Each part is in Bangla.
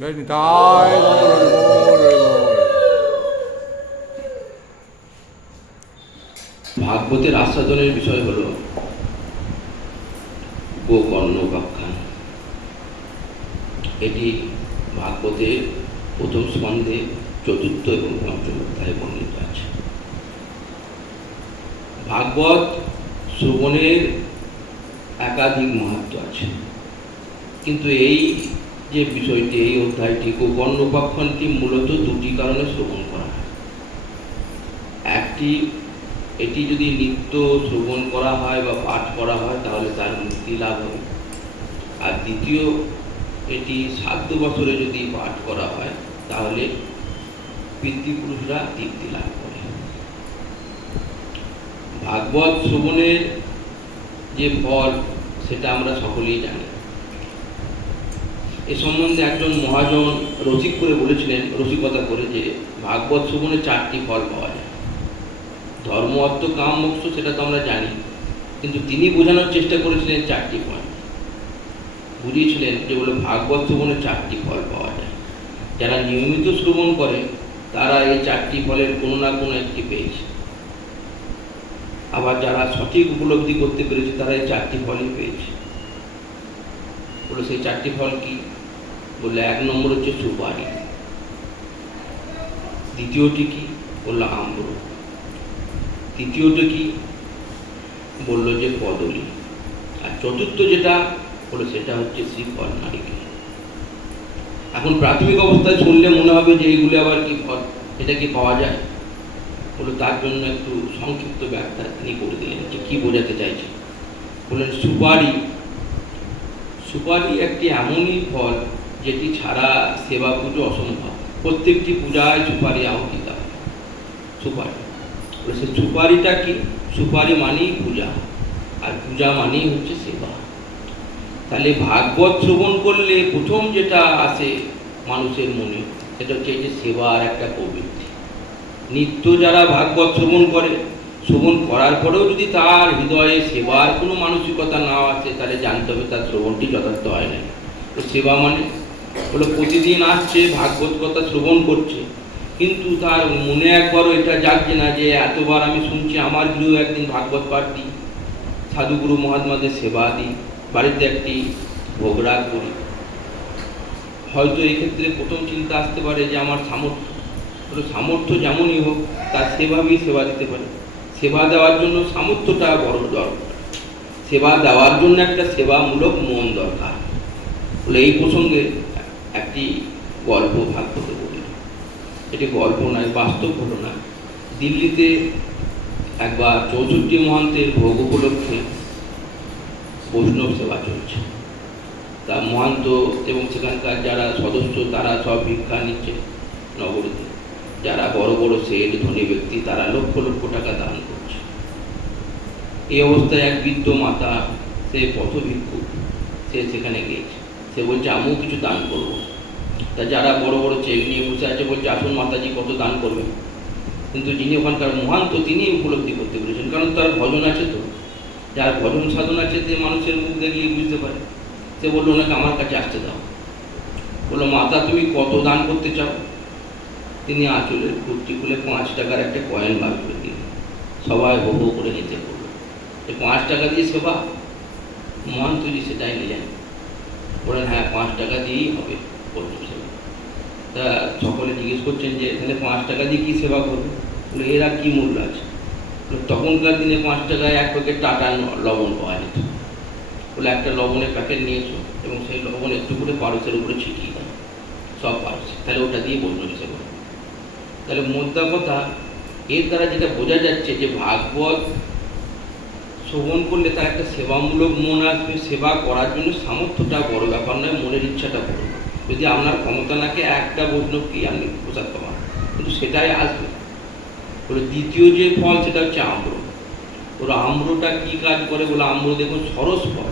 জয় নিতাই গৌর গৌর গৌর। ভাগবতের আস্বাদনের বিষয় হল গোকর্ণ উপাখ্যান। এটি ভাগবতের প্রথম স্কন্ধে চতুর্থ এবং পঞ্চম অধ্যায়ে বর্ণিত আছে। ভাগবত শ্রবণের একাধিক মাহাত্ম্য আছে, কিন্তু এই যে বিষয়টি, এই অধ্যায়টি গোকর্ণ উপাখ্যানটি মূলত দুটি কারণে শ্রবণ করা হয়। একটি, এটি যদি নিত্য শ্রবণ করা হয় বা পাঠ করা হয় তাহলে তার মুক্তি লাভ হবে। আর দ্বিতীয়, এটি 7 বছরে যদি পাঠ করা হয় তাহলে পিতৃপুরুষরা তৃপ্তি লাভ করে। ভাগবত শ্রবণের যে ফল সেটা আমরা সকলেই জানি। এ সম্বন্ধে একজন মহাজন রসিক করে বলেছিলেন, রসিকতা করে, যে ভাগবত শ্রবণে 4টি ফল পাওয়া যায়। ধর্ম, অর্থ, কাম, মোক্ষ সেটা তো আমরা জানি, কিন্তু তিনি বোঝানোর চেষ্টা করেছিলেন 4টি পয়েন্ট। বুঝিয়েছিলেন যে বলে ভাগবত শ্রবণে 4টি ফল পাওয়া যায়। যারা নিয়মিত শ্রবণ করে তারা এই 4টি ফলের কোনো না কোনো একটি পেয়েছে। আবার যারা সঠিক উপলব্ধি করতে পেরেছে তারা এই 4টি ফলই পেয়েছে। বলে সেই 4টি ফল কি? বললে 1 নম্বর হচ্ছে সুপারি, দ্বিতীয়টি কি? বললো আম্র, তৃতীয়টি কি? বললো যে কদলী, আর চতুর্থ যেটা বলে সেটা হচ্ছে শ্রীফল, নারিকেল। এখন প্রাথমিক অবস্থায় শুনলে মনে হবে যে এইগুলো আবার কি ফল, এটা কি পাওয়া যায়? বলে তার জন্য একটু সংক্ষিপ্ত ব্যাখ্যা তিনি করে দিলেন যে কি বোঝাতে চাইছে। বললেন সুপারি, সুপারি একটি এমনই ফল যেটি ছাড়া সেবা পুজো অসম্ভব। প্রত্যেকটি পূজায় সুপারি আহুতি দেয়। সুপারি, সে সুপারিটা কি? সুপারি মানেই পূজা, আর পূজা মানেই হচ্ছে সেবা। তাহলে ভাগবত শ্রবণ করলে প্রথম যেটা আসে মানুষের মনে সেটা হচ্ছে এই যে সেবার একটা প্রবৃত্তি। নিত্য যারা ভাগবত শ্রবণ করে, শ্রবণ করার পরেও যদি তার হৃদয়ে সেবার কোনো মানসিকতা না আসে তাহলে জানতে হবে তার শ্রবণটি যথার্থ হয় না। তো সেবা মানে হলো প্রতিদিন আসছে, ভাগবত কথা শ্রবণ করছে, কিন্তু তার মনে একবারও এটা জাগছে না যে এতবার আমি শুনছি, আমার গৃহ একদিন ভাগবত পাঠ দিই, সাধুগুরু মহাত্মাদের সেবা দিই, বাড়িতে একটি ভোগ রাগ করি। হয়তো এক্ষেত্রে প্রথম চিন্তা আসতে পারে যে আমার সামর্থ্য যেমনই হোক তার সেভাবেই সেবা দিতে পারে। সেবা দেওয়ার জন্য সামর্থ্যটা বড় দরকার, সেবা দেওয়ার জন্য একটা সেবামূলক মন দরকার। বলে এই প্রসঙ্গে একটি গল্প ভাগ করতে বলি। এটি গল্প নয়, বাস্তব ঘটনা। দিল্লিতে একবার 64 মহান্তের ভোগ উপলক্ষে বৈষ্ণব সেবা চলছে। তা মহান্ত এবং সেখানকার যারা সদস্য তারা সব ভিক্ষা নিচ্ছে নগরীতে। যারা বড় বড় সেট ধনী ব্যক্তি তারা লক্ষ লক্ষ টাকা দান করছে। এই অবস্থায় এক বৃদ্ধ মাতা, সে পথভিক্ষুক, সে সেখানে গিয়েছে। সে বলছে আমিও কিছু দান করব। তা যারা বড় বড় চেক নিয়ে বসে আছে বলছে আসুন মাতাজি, কত দান করবেন? কিন্তু যিনি ওখানকার মহান্ত তিনি উপলব্ধি করতে পেরেছেন, কারণ তার ভজন আছে, তো যার ভজন সাধন আছে যে মানুষের মুখ দেখলেই বুঝতে পারে। সে বললো ওনাকে আমার কাছে আসতে দাও। বললো মাতা তুমি কত দান করতে চাও? তিনি আঁচলের কুর্তি খুলে 5 টাকার একটা কয়েন বার করে দিলেন। সবাই হো হো করে হেসে পড়লো। 5 টাকা দিয়ে সেবা? মহান্তজি সেটাই নিলেন, বলেন হ্যাঁ 5 টাকা দিয়েই হবে প্রথম সেবা। তা সকলে জিজ্ঞেস করছেন যে তাহলে 5 টাকা দিয়ে কী সেবা করবে? বলে এর আর কী মূল্য আছে? তখনকার দিনে 5 টাকায় 1 প্যাকেট টাটা লবণ পাওয়া যেত। বলে একটা লবণের প্যাকেট নিয়ে এসো এবং সেই লবণ একটু করে পারসের উপরে ছিটিয়ে দাও, সব পারছে, তাহলে ওটা দিয়ে বৈষ্ণব সেবা। তাহলে মোদ্দা কথা, এর দ্বারা যেটা বোঝা যাচ্ছে যে ভাগবত শ্রবণ করলে তার একটা সেবামূলক মন আসবে। সেবা করার জন্য সামর্থ্যটা বড় ব্যাপার নয়, মনের ইচ্ছাটা বড়। যদি আপনার ক্ষমতা নাকে একটা বৈষ্ণবকেই আপনি প্রসাদ পাবেন, কিন্তু সেটাই আসবে। বলে দ্বিতীয় যে ফল সেটা হচ্ছে আম্র। ওরা আম্রটা কী কাজ করে? বলে আম্র দেখুন সরস ফল,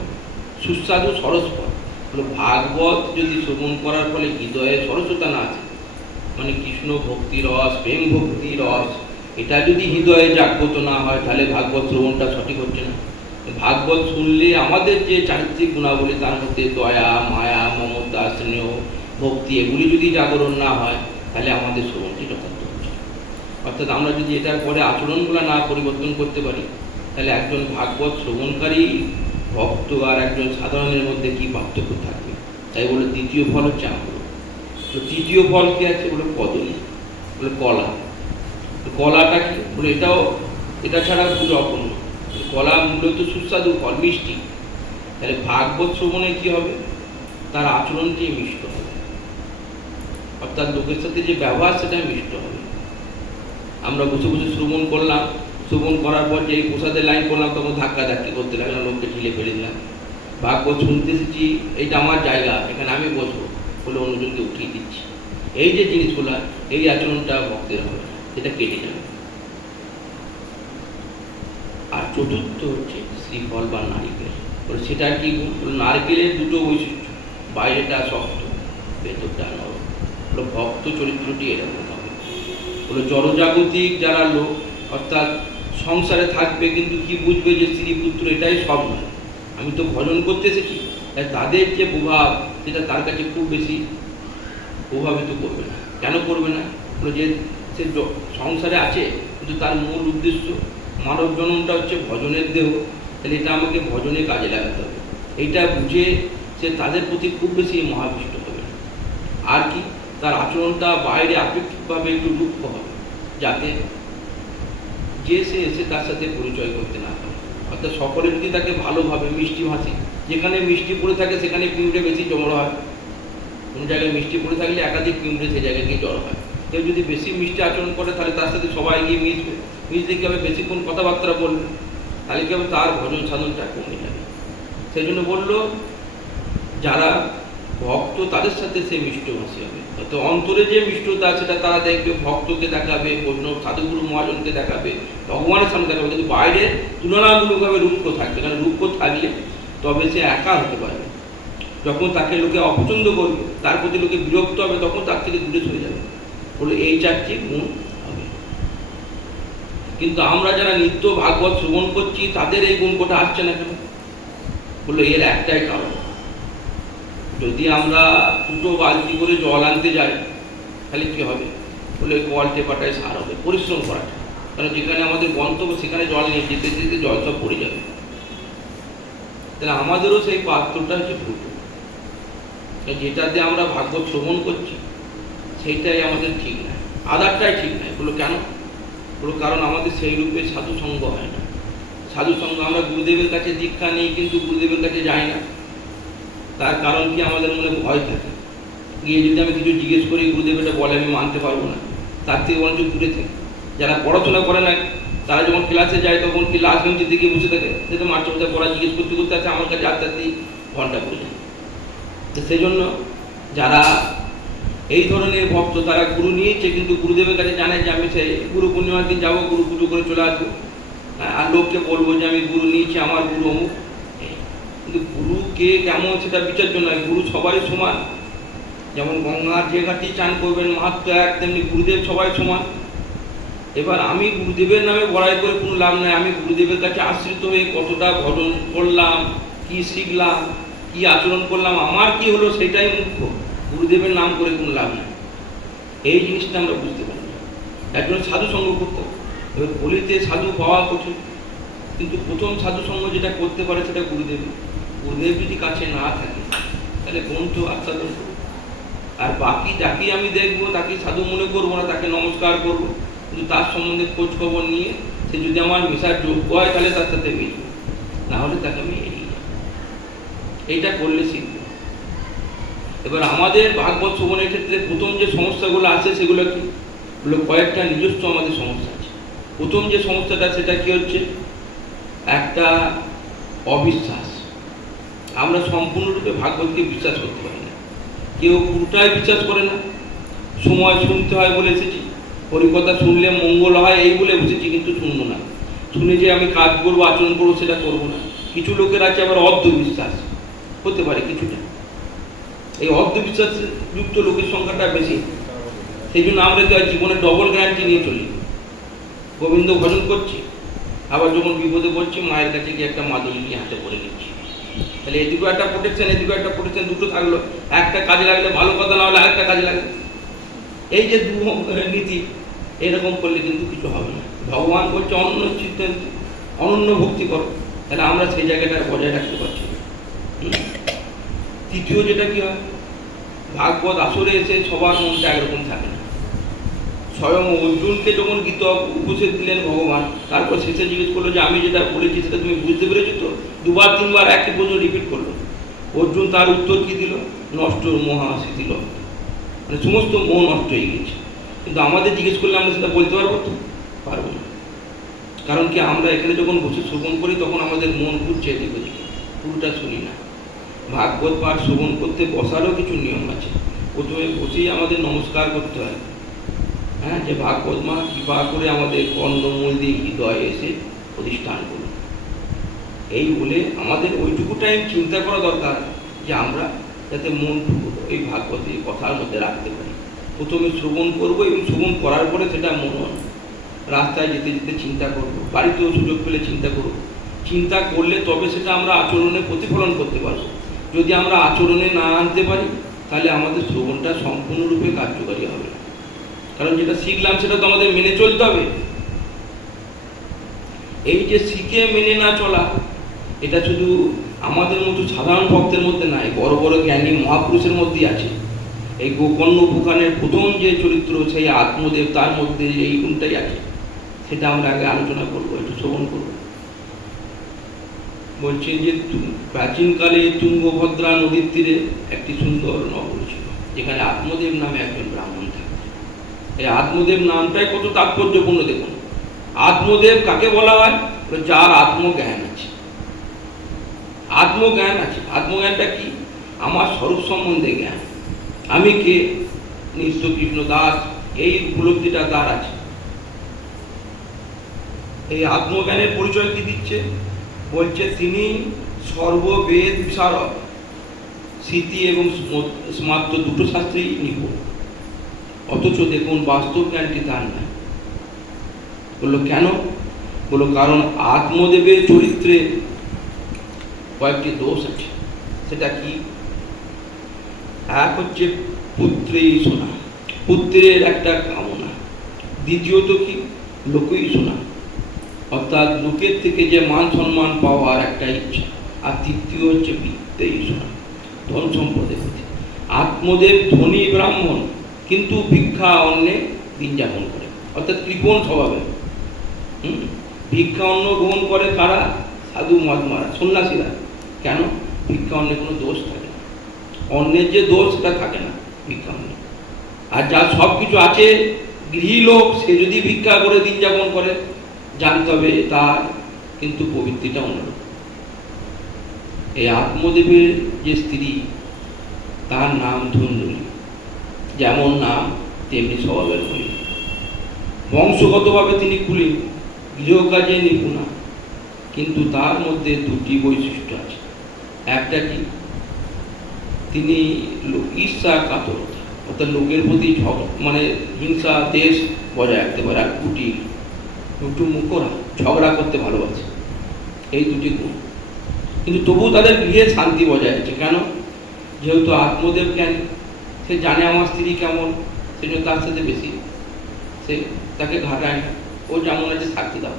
সুস্বাদু সরস ফল। বলে ভাগবত যদি শ্রবণ করার ফলে হৃদয়ে সরসতা না আছে, মানে কৃষ্ণ ভক্তি রস, প্রেম ভক্তি রস, এটা যদি হৃদয়ে জাগ্রত না হয় তাহলে ভাগবত শ্রবণটা সঠিক হচ্ছে না। ভাগবত শুনলে আমাদের যে চারিত্রিক গুণাবলী তার মধ্যে দয়া, মায়া, মমতা, স্নেহ, ভক্তি এগুলি যদি জাগরণ না হয় তাহলে আমাদের শ্রবণটি যথার্থ হচ্ছে না। অর্থাৎ আমরা যদি এটার পরে আচরণগুলো না পরিবর্তন করতে পারি তাহলে একজন ভাগবত শ্রবণকারী ভক্ত আর একজন সাধারণের মধ্যে কি পার্থক্য থাকবে। তাই বলে দ্বিতীয় ফল হচ্ছে আম্র। তো তৃতীয় ফল কি আছে বলে কদলী, বলে কলা। কলাটা কি বলে এটা ছাড়া পুজো অপূর্ণ। কলা মূলত সুস্বাদু ফল, মিষ্টি। তাহলে ভাগবত শ্রবণে কি হবে, তার আচরণটি মিষ্ট হবে, অর্থাৎ লোকের সাথে যে ব্যবহার সেটা মিষ্ট হবে। আমরা বসে বসে শ্রবণ করলাম, শ্রবণ করার পর যেই প্রসাদের লাইন করলাম তখন ধাক্কা ধাক্কি করতে লাগলাম, লোককে ঠেলে ফেলে দিলাম। ভাগবত শুনতে এসেছি, এইটা আমার জায়গা, এখানে আমি বসবো বলে অন্যজনকে উঠিয়ে দিচ্ছি। এই যে জিনিসগুলো, এই আচরণটা ভক্তের হবে, সেটা কেটে যাবে। আর চতুর্থ হচ্ছে শ্রীফল বা নারিকেল। সেটা কি নারকেলের দুটো বৈশিষ্ট্য, বাইরেটা শক্ত, ভেতরটা নরম। ভক্ত চরিত্রটি এরকম হবে। জড়জাগতিক যারা লোক, অর্থাৎ সংসারে থাকবে কিন্তু কি বুঝবে যে স্ত্রী পুত্র এটাই সব নয়, আমি তো ভজন করতে এসেছি, তাই তাদের যে প্রভাব সেটা তার কাছে খুব বেশি প্রভাবিত করবে না। কেন করবে না? যে সে সংসারে আছে কিন্তু তার মূল উদ্দেশ্য মানব জন্মটা হচ্ছে ভজনের দেহ, তাহলে এটা আমাকে ভজনে কাজে লাগাতে হবে। এইটা বুঝে সে তাদের প্রতি খুব বেশি মহাবিষ্ট হবে না। আর কি, তার আচরণটা বাইরে আপেক্ষিকভাবে একটু রুক্ষ হবে, যাতে যে সে এসে তার সাথে পরিচয় করতে না পারে। অর্থাৎ সকলে যদি তাকে ভালোভাবে মিষ্টি ভাষী, যেখানে মিষ্টি পড়ে থাকে সেখানে পিঁপড়ে বেশি জড়ো হয়। কোনো জায়গায় মিষ্টি পড়ে থাকলে একাধিক পিঁপড়ে সেই জায়গায় গিয়ে জড়ো হয়। কেউ যদি বেশি মিষ্টি আচরণ করে তাহলে তার সাথে সবাই গিয়ে মিশবে কি হবে, বেশিক্ষণ কথাবার্তা বলবে, তাহলে কি হবে, তার ভজন সাধনটা কমে যাবে। সেই জন্য বললো যারা ভক্ত তাদের সাথে সে মিষ্টভাষী হবে। তো অন্তরে যে মিষ্টতা সেটা তারা দেখবে, ভক্তকে দেখাবে, বৈষ্ণব সাধুগুরু মহাজনকে দেখাবে, ভগবানের সামনে দেখাবে, কিন্তু বাইরে তুলনামূলকভাবে রুক্ষ থাকবে। কারণ রুক্ষ থাকলে তবে সে একা হতে পারবে। যখন তাকে লোকে অপছন্দ করবে, তার প্রতি লোকে বিরক্ত হবে, তখন তার থেকে দূরে সরে যাবে। বলে এই চারটি গুণ হবে। কিন্তু আমরা যারা নিত্য ভাগবত শ্রবণ করছি তাদের এই গুণ কোটা আসছে না কেন? বললো এর একটাই কারণ, যদি আমরা দুটো বালতি করে জল আনতে যাই তাহলে কী হবে? বলে কল টেপাটায় সার হবে, পরিশ্রম করাটা। কারণ যেখানে আমাদের গন্তব্য সেখানে জল নিয়ে যেতে যেতে জল সব পড়ে যাবে। তাহলে আমাদেরও সেই পাত্রটা হচ্ছে ফুটো, যেটাতে আমরা ভাগবত শ্রবণ করছি সেইটাই আমাদের ঠিক না, আদারটাই ঠিক নাই। বলো কেন? বলো কারণ আমাদের সেই রূপে সাধুসঙ্গ হয় না। সাধুসঙ্গ, আমরা গুরুদেবের কাছে দীক্ষা নেই কিন্তু গুরুদেবের কাছে যাই না। তার কারণ কি? আমাদের মনে ভয় থাকে, গিয়ে যদি আমি কিছু জিজ্ঞেস করি গুরুদেব এটা বলে আমি মানতে পারবো না, তার থেকে বরঞ্চ দূরে থাকে। যারা পড়াশোনা করে না তারা যখন ক্লাসে যায় তখন কি লাস্ট বেঞ্চের দিকে বসে থাকে, সে তো মাস্টারমশাই পড়া জিজ্ঞেস করতে করতে আছে, আমার কাছে আস্তে আস্তেই ঘন্টা পড়ে যায়। তো সেই জন্য যারা এই ধরনের ভক্ত তারা গুরু নিয়েছে কিন্তু গুরুদেবের কাছে জানে যে আমি সেই গুরু পূর্ণিমার দিন যাবো, গুরু পুজো করে চলে আসবো, আর লোককে বলবো যে আমি গুরু নিয়েছি, আমার গুরু অমুক। কিন্তু গুরু কে কেমন সেটা বিচার্য নয়, গুরু সবারই সমান। যেমন গঙ্গার যে ঘাটি চান করবেন মাহাত্ম এক, তেমনি গুরুদেব সবাই সমান। এবার আমি গুরুদেবের নামে বড়াই করে কোনো লাভ নাই। আমি গুরুদেবের কাছে আশ্রিত হয়ে কতটা ভজন করলাম, কি শিখলাম, কি আচরণ করলাম, আমার কি হলো সেটাই মুখ্য, গুরুদেবের নাম করে কোনো লাভ নাই। এই জিনিসটা আমরা বুঝতে পারি না, তার জন্য সাধু সঙ্গ করতে হবে। এবার বলিতে সাধু পাওয়া কঠিন, কিন্তু প্রথম সাধু সঙ্গ যেটা করতে পারে সেটা গুরুদেব। গুরুদেব যদি কাছে না থাকে তাহলে গ্রন্থ আস্বাদন করবো, আর বাকি যাকে আমি দেখবো তাকে সাধু মনে করবো না, তাকে নমস্কার করবো, কিন্তু তার সম্বন্ধে খোঁজ খবর নিয়ে সে যদি আমার মিশার যোগ্য হয় তাহলে তার সাথে মিশবো, না হলে তাকে আমি এড়িয়ে যাবো। এইটা করলে শিখবো। এবার আমাদের ভাগবত শ্রবণের ক্ষেত্রে প্রথম যে সমস্যাগুলো আছে সেগুলো কি? কয়েকটা নিজস্ব আমাদের সমস্যা আছে। প্রথম যে সমস্যাটা সেটা কি হচ্ছে? একটা অবিশ্বাস। আমরা সম্পূর্ণরূপে ভাগবতকে বিশ্বাস করতে পারি না। কেউ পুরোটাই বিশ্বাস করে না, সময় শুনতে হয় বলে এসেছি, হরিকথা শুনলে মঙ্গল হয় এই বলে বুঝেছি, কিন্তু শুনবো না। শুনে যে আমি কাজ করবো, আচরণ করবো, সেটা করবো না। কিছু লোকের আছে আবার অর্ধবিশ্বাস, হতে পারে কিছুটা। এই অর্ধবিশ্বাস যুক্ত লোকের সংখ্যাটা বেশি। সেই জন্য আমরা কি জীবনে ডবল গ্যারান্টি নিয়ে চলি। গোবিন্দ ভজন করছি, আবার যখন বিপদে পড়ছি মায়ের কাছে গিয়ে একটা মাদুলি নিয়ে হাতে পড়ে নিচ্ছি। তাহলে এদিকেও একটা প্রোটেকশন, এদিকেও একটা প্রোটেকশন, দুটো থাকলো। একটা কাজে লাগলে ভালো কথা, না হলে আরেকটা কাজে লাগবে। এই যে দু নীতি, এরকম করলে কিন্তু কিছু হবে না। ভগবান বলছে অন্য চিন্তা, অনন্য ভক্তি করো, তাহলে আমরা সেই জায়গাটা বজায় রাখতে পারছি না। তৃতীয় যেটা কি হয়, ভাগবত আসরে এসে সবার মনটা একরকম থাকে না। স্বয়ং অর্জুনকে যখন গীতা উপদেশ দিলেন ভগবান, তারপর শেষে জিজ্ঞেস করলো যে আমি যেটা বলেছি সেটা তুমি বুঝতে পেরেছো তো? দুবার তিনবার একই প্রশ্ন রিপিট করলো। অর্জুন তার উত্তর কি দিল? নষ্ট মহাশীতিল, মানে সমস্ত মোহ নষ্ট হয়ে গেছে। কিন্তু আমাদের জিজ্ঞেস করলে আমরা সেটা বলতে পারবো তো? পারবো না। কারণ কি, আমরা এখানে যখন বসে শ্রবণ করি তখন আমাদের মন ঘুরছে এদিক ওদিকে, পুরোটা শুনি না। ভাগবত পাঠ শ্রবণ করতে বসারও কিছু নিয়ম আছে। প্রথমে বসেই আমাদের নমস্কার করতে হয়, হ্যাঁ, যে ভাগবত মা কৃপা করে আমাদের কর্ণমূল দিয়ে হৃদয়ে এসে প্রতিষ্ঠান করুন। এই বলে আমাদের ওইটুকু টাইম চিন্তা করা দরকার যে আমরা যাতে মনটুকু এই ভাগবতের কথার মধ্যে রাখতে পারি। প্রথমে শ্রবণ করবো এবং শ্রবণ করার পরে সেটা মনন, রাস্তায় যেতে যেতে চিন্তা করবো, বাড়িতেও সুযোগ পেলে চিন্তা করবো। চিন্তা করলে তবে সেটা আমরা আচরণে প্রতিফলন করতে পারবো। যদি আমরা আচরণে না আনতে পারি তাহলে আমাদের শ্রবণটা সম্পূর্ণরূপে কার্যকারী হবে না। কারণ যেটা শিখলাম সেটা তো আমাদের মেনে চলতে হবে। এই যে শিখে মেনে না চলা, এটা শুধু আমাদের মতো সাধারণ ভক্তের মধ্যে নাই, বড় বড় জ্ঞানী মহাপুরুষের মধ্যেই আছে। এই গোকর্ণ পুরাণের প্রথম যে চরিত্র, সেই আত্মদেব, তার মধ্যে এই গুণটাই আছে। সেটা আমরা আগে আলোচনা করবো, একটু শ্রবণ করবো। বলছে যে প্রাচীনকালে তুঙ্গভদ্রা নদীর তীরে একটি সুন্দর নগর ছিল, যেখানে আত্মদেব নামে একজন ব্রাহ্মণ থাকতেন। এই আত্মদেব নামটাই কত তাৎপর্যপূর্ণ দেখুন। আত্মদেব কাকে বলা হয়? যার আত্মজ্ঞান আছে। আত্মজ্ঞান আছে। আত্মজ্ঞানটা কি? আমার স্বরূপ সম্বন্ধে জ্ঞান, আমি কে, নিত্য কৃষ্ণ দাস, এই উপলব্ধিটা তার আছে। এই আত্মজ্ঞানের পরিচয় কি দিচ্ছে? বলছে তিনি সর্ববেদ বিশারদ, স্মৃতি এবং স্মার্ত দুটো শাস্ত্রেই নিপুণ। অথচ দেখুন বাস্তব জ্ঞানটি তার নাই। বললো কেন? বললো কারণ আত্মদেবের চরিত্রে কয়েকটি দোষ আছে। সেটা কি? এক হচ্ছে পুত্রেই শোনা, পুত্রের একটা কামনা। দ্বিতীয়ত কি? লোকেই শোনা, অর্থাৎ লোকের থেকে যে মান সম্মান পাওয়ার একটা ইচ্ছা। আর তৃতীয় হচ্ছে বিত্তেই শোনা, ধন সম্পদের প্রতি। আত্মদেব ধনী ব্রাহ্মণ, কিন্তু ভিক্ষা অন্নে দিন যাপন করে, অর্থাৎ কৃপণ স্বভাবে। ভিক্ষা অন্ন গ্রহণ করে কারা? সাধু মহাত্মারা, সন্ন্যাসীরা। কেন? ভিক্ষা অন্নে কোনো দোষ থাকে না, অন্যের যে দোষ সেটা থাকে না ভিক্ষা অন্নে। আর যার সব কিছু আছে, গৃহী লোক, সে যদি ভিক্ষা করে দিন যাপন করে, জানতে হবে তার কিন্তু প্রবৃত্তিটা অন্যরকম। এই আত্মদেবের যে স্ত্রী, তার নাম ধুন্দুলি। যেমন নাম তেমনি স্বভাবের কুলি। বংশগতভাবে তিনি কুলি, গৃহকাজে নিপুণা, কিন্তু তার মধ্যে দুটি বৈশিষ্ট্য আছে। একটা কি? তিনি ঈর্ষা কাতরতা, অর্থাৎ লোকের প্রতি মানে হিংসা দেশ বজায় রাখতে পারে। আর কুটির, একটু মুখরা, ঝগড়া করতে ভালোবাসে। এই দুটি গুণ। কিন্তু তবুও তাদের গৃহে শান্তি বজায় আছে। কেন? যেহেতু আত্মদেব জ্ঞানী, সে জানে আমার স্ত্রী কেমন, সেজন্য তার সাথে বেশি সে তাকে ঘাটায় না। ও যেমন আছে থাকতে দাও।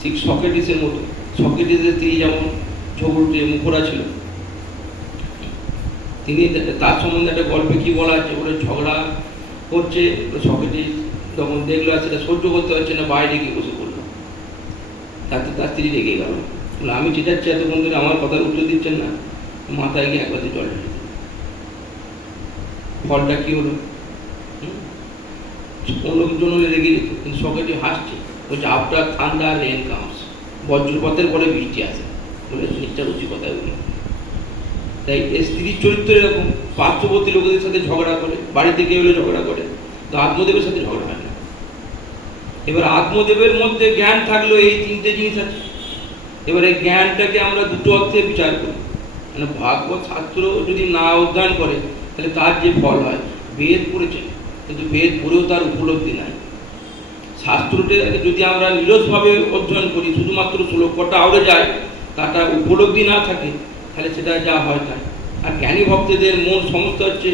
ঠিক সক্রেটিসের মতো। সক্রেটিসের স্ত্রী যেমন ঝগড়টে মুখরা ছিল, তিনি তার সম্বন্ধে একটা গল্পে কি বলা আছে, বলে ঝগড়া করছে, সক্রেটিস যখন দেখলো আর সেটা সহ্য করতে পারছে না, বাইরে গিয়ে বসে পড়লো। তাতে তার স্ত্রী রেগে গেল, আমি চেটাচ্ছি এতক্ষণ ধরে, আমার কথার উত্তর দিচ্ছেন না। মাথায় গিয়ে একবারে জল ঢেলে। ফলটা কি হলো? অন্যজন হলে রেগে যেত, কিন্তু সক্রেটিস হাসছে, বলছে আফটার থান্ডার রেন কামস, বজ্রপাতের পরে বৃষ্টি আসে, বলে জিনিসটা রুচি কথায় বলি। তাই স্ত্রীর চরিত্র এরকম, পার্শ্ববর্তী লোকেদের সাথে ঝগড়া করে, বাড়িতে গিয়ে হলে ঝগড়া করে, তো আত্মদেবের সাথে ঝগড়া হয় না। এবার আত্মদেবের মধ্যে জ্ঞান থাকলো, এই তিনটে জিনিস আছে। এবার এই জ্ঞানটাকে আমরা দুটো অর্থে বিচার করি। মানে ভাগবত শাস্ত্র যদি না অধ্যয়ন করে তাহলে তার যে ফল হয়, বেদ পড়েছে কিন্তু বেদ পড়েও তার উপলব্ধি নাই। শাস্ত্রটা যদি আমরা নিরসভাবে অধ্যয়ন করি, শুধুমাত্র শ্লোক কটা আউড়ে যায়, তাটা উপলব্ধি না থাকে, তাহলে সেটা যা হয় তাই। আর জ্ঞানী ভক্তদের মূল সমস্যা হচ্ছে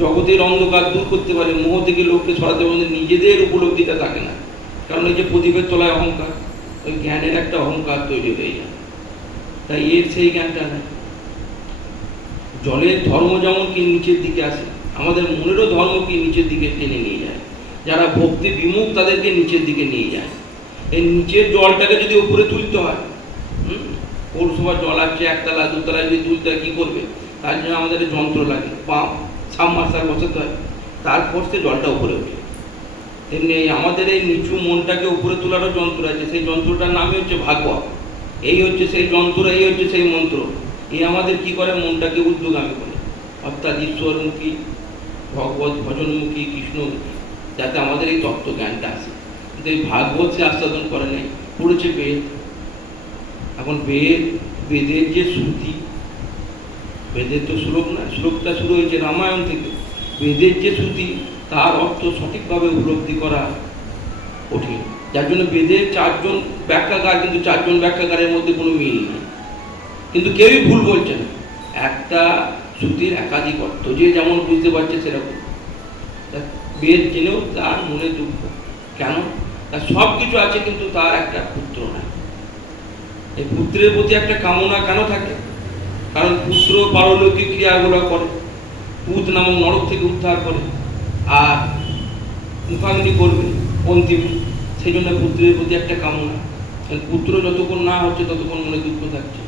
জগতের অন্ধকার দূর করতে পারে, মোহ থেকে লোককে সরাতে পারে, নিজেদের উপলব্ধিটা থাকে না। কারণ এই যে প্রদীপের তলায় অহংকার, ওই জ্ঞানের একটা অহংকার তৈরি হয়ে যায়, তাই এর সেই জ্ঞানটা নেই। জলের ধর্ম যেমন কি নিচের দিকে আসে, আমাদের মনেরও ধর্ম কি নিচের দিকে টেনে নিয়ে যায়। যারা ভক্তি বিমুখ তাদেরকে নিচের দিকে নিয়ে যায়। এই নিচের জলটাকে যদি উপরে তুলতে হয়, পৌরসভার জল আসছে একতলা দুতলা, যদি তুলতে হয় কী করবে? তার জন্য আমাদের যন্ত্র লাগে, পাম্প সাবমার্সাল বসাতে হয়, তারপর সে জলটা উপরে ওঠে। তেমনি আমাদের এই নিচু মনটাকে উপরে তোলারও যন্ত্র আছে, সেই যন্ত্রটার নামই হচ্ছে ভাগবত। এই হচ্ছে সেই যন্ত্র, এই হচ্ছে সেই মন্ত্র। এই আমাদের কি করে? মনটাকে ঊর্ধ্বগামী করে, অর্থাৎ ঈশ্বরমুখী, ভগবত ভজনমুখী, কৃষ্ণমুখী, যাতে আমাদের এই তত্ত্বজ্ঞানটা আসে। কিন্তু এই ভাগবত সে আস্বাদন করে নেই, পড়েছে বেদ। এখন বেদের যে শ্রুতি, বেদের তো শ্লোক না, শ্লোকটা শুরু হয়েছে রামায়ণ থেকে। বেদের যে শ্রুতি, তার অর্থ সঠিকভাবে উপলব্ধি করা কঠিন। যার জন্য বেদের 4 জন ব্যাখ্যাকার, কিন্তু 4 জন ব্যাখ্যাকারের মধ্যে কোনো মিল নেই, কিন্তু কেউই ভুল বলছে না। একটা শ্রুতির একাধিক অর্থ, যে যেমন বুঝতে পারছে সেরকম। বেদ জেনেও তার মনে দুঃখ কেন? তার সব কিছু আছে, কিন্তু তার একটা পুত্র নাই। এই পুত্রের প্রতি একটা কামনা কেন থাকে? কারণ পুত্র পারলৌকিক ক্রিয়াগুলো করে, পুত নামক নরক থেকে উদ্ধার করে, আর মুখাগ্নি করবে অন্তিম, সেই জন্য পুত্রের প্রতি একটা কামনা। পুত্র যতক্ষণ না হচ্ছে ততক্ষণ মনে দুঃখ থাকছে।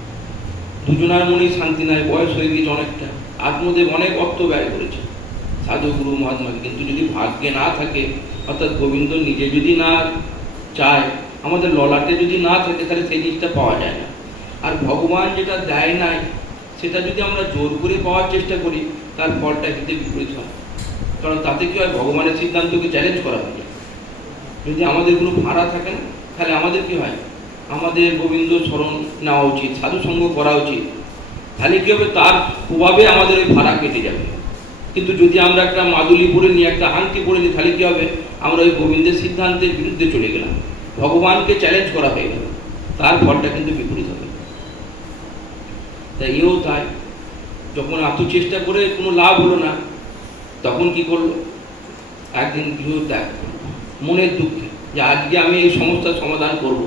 দুজনার মনেই শান্তি নাই, বয়স হয়ে গিয়েছে অনেকটা, আত্মদেব অনেক অর্থ ব্যয় করেছে সাধু গুরু মহাত্মাকে, কিন্তু যদি ভাগ্যে না থাকে, অর্থাৎ গোবিন্দ নিজে যদি না চায়, আমাদের ললাটে যদি না থাকে, তাহলে সেই জিনিসটা পাওয়া যায় না। আর ভগবান যেটা দেয় নাই, সেটা যদি আমরা জোর করে পাওয়ার চেষ্টা করি, তার ফলটা হিতে বিপরীত হয়। কারণ তাতে কি হয়? ভগবানের সিদ্ধান্তকে চ্যালেঞ্জ করা হয়। যদি আমাদের কোনো ভাড়া থাকে না, তাহলে আমাদের কি হয়? আমাদের গোবিন্দ স্মরণ নেওয়া উচিত, সাধু সঙ্গ করা উচিত। তাহলে কী হবে? তার প্রভাবে আমাদের ওই ভাড়া কেটে যাবে। কিন্তু যদি আমরা একটা মাদুলি পরে নিই, একটা আংটি পরে নিই, তাহলে কী হবে? আমরা ওই গোবিন্দের সিদ্ধান্তের বিরুদ্ধে চলে গেলাম, ভগবানকে চ্যালেঞ্জ করা হয়ে গেল, তার ফলটা কিন্তু বিপরীত হবে। তাই এও তাই, যখন আত্মচেষ্টা করে কোনো লাভ হলো না, তখন কি করলো? একদিন গৃহ ত্যাগ করলো, মনের দুঃখে, যে আজকে আমি এই সমস্যার সমাধান করব।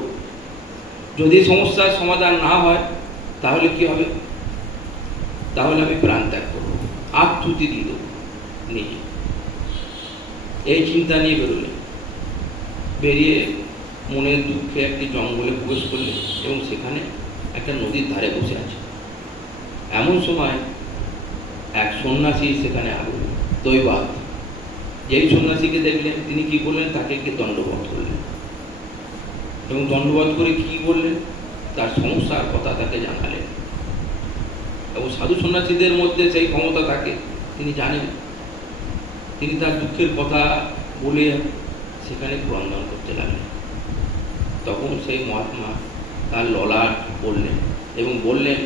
যদি সমস্যার সমাধান না হয়, তাহলে কি হবে? তাহলে আমি প্রাণ ত্যাগ করবো, আত্মুতি দিয়ে দেবো নিজে। এই চিন্তা নিয়ে বেরোলেন। বেরিয়ে মনের দুঃখে একটি জঙ্গলে প্রবেশ করলেন, এবং সেখানে একটা নদীর ধারে বসে আছে। এমন সময় এক সন্ন্যাসী সেখানে আসলেন, দৈবাত। যেই সন্ন্যাসীকে দেখলেন, তিনি কি করলেন? তাকে একটি দণ্ডবোধ করলেন, এবং দণ্ডবোধ করে কি করলেন? তার সমস্যার কথা তাকে জানালেন। এবং সাধু সন্ন্যাসীদের মধ্যে সেই ক্ষমতা থাকে, তিনি জানেন। তিনি তার দুঃখের কথা বলে সেখানে ক্রন্দন করতে লাগলেন। তখন সেই মহাত্মা তার ললাট বললেন এবং বললেন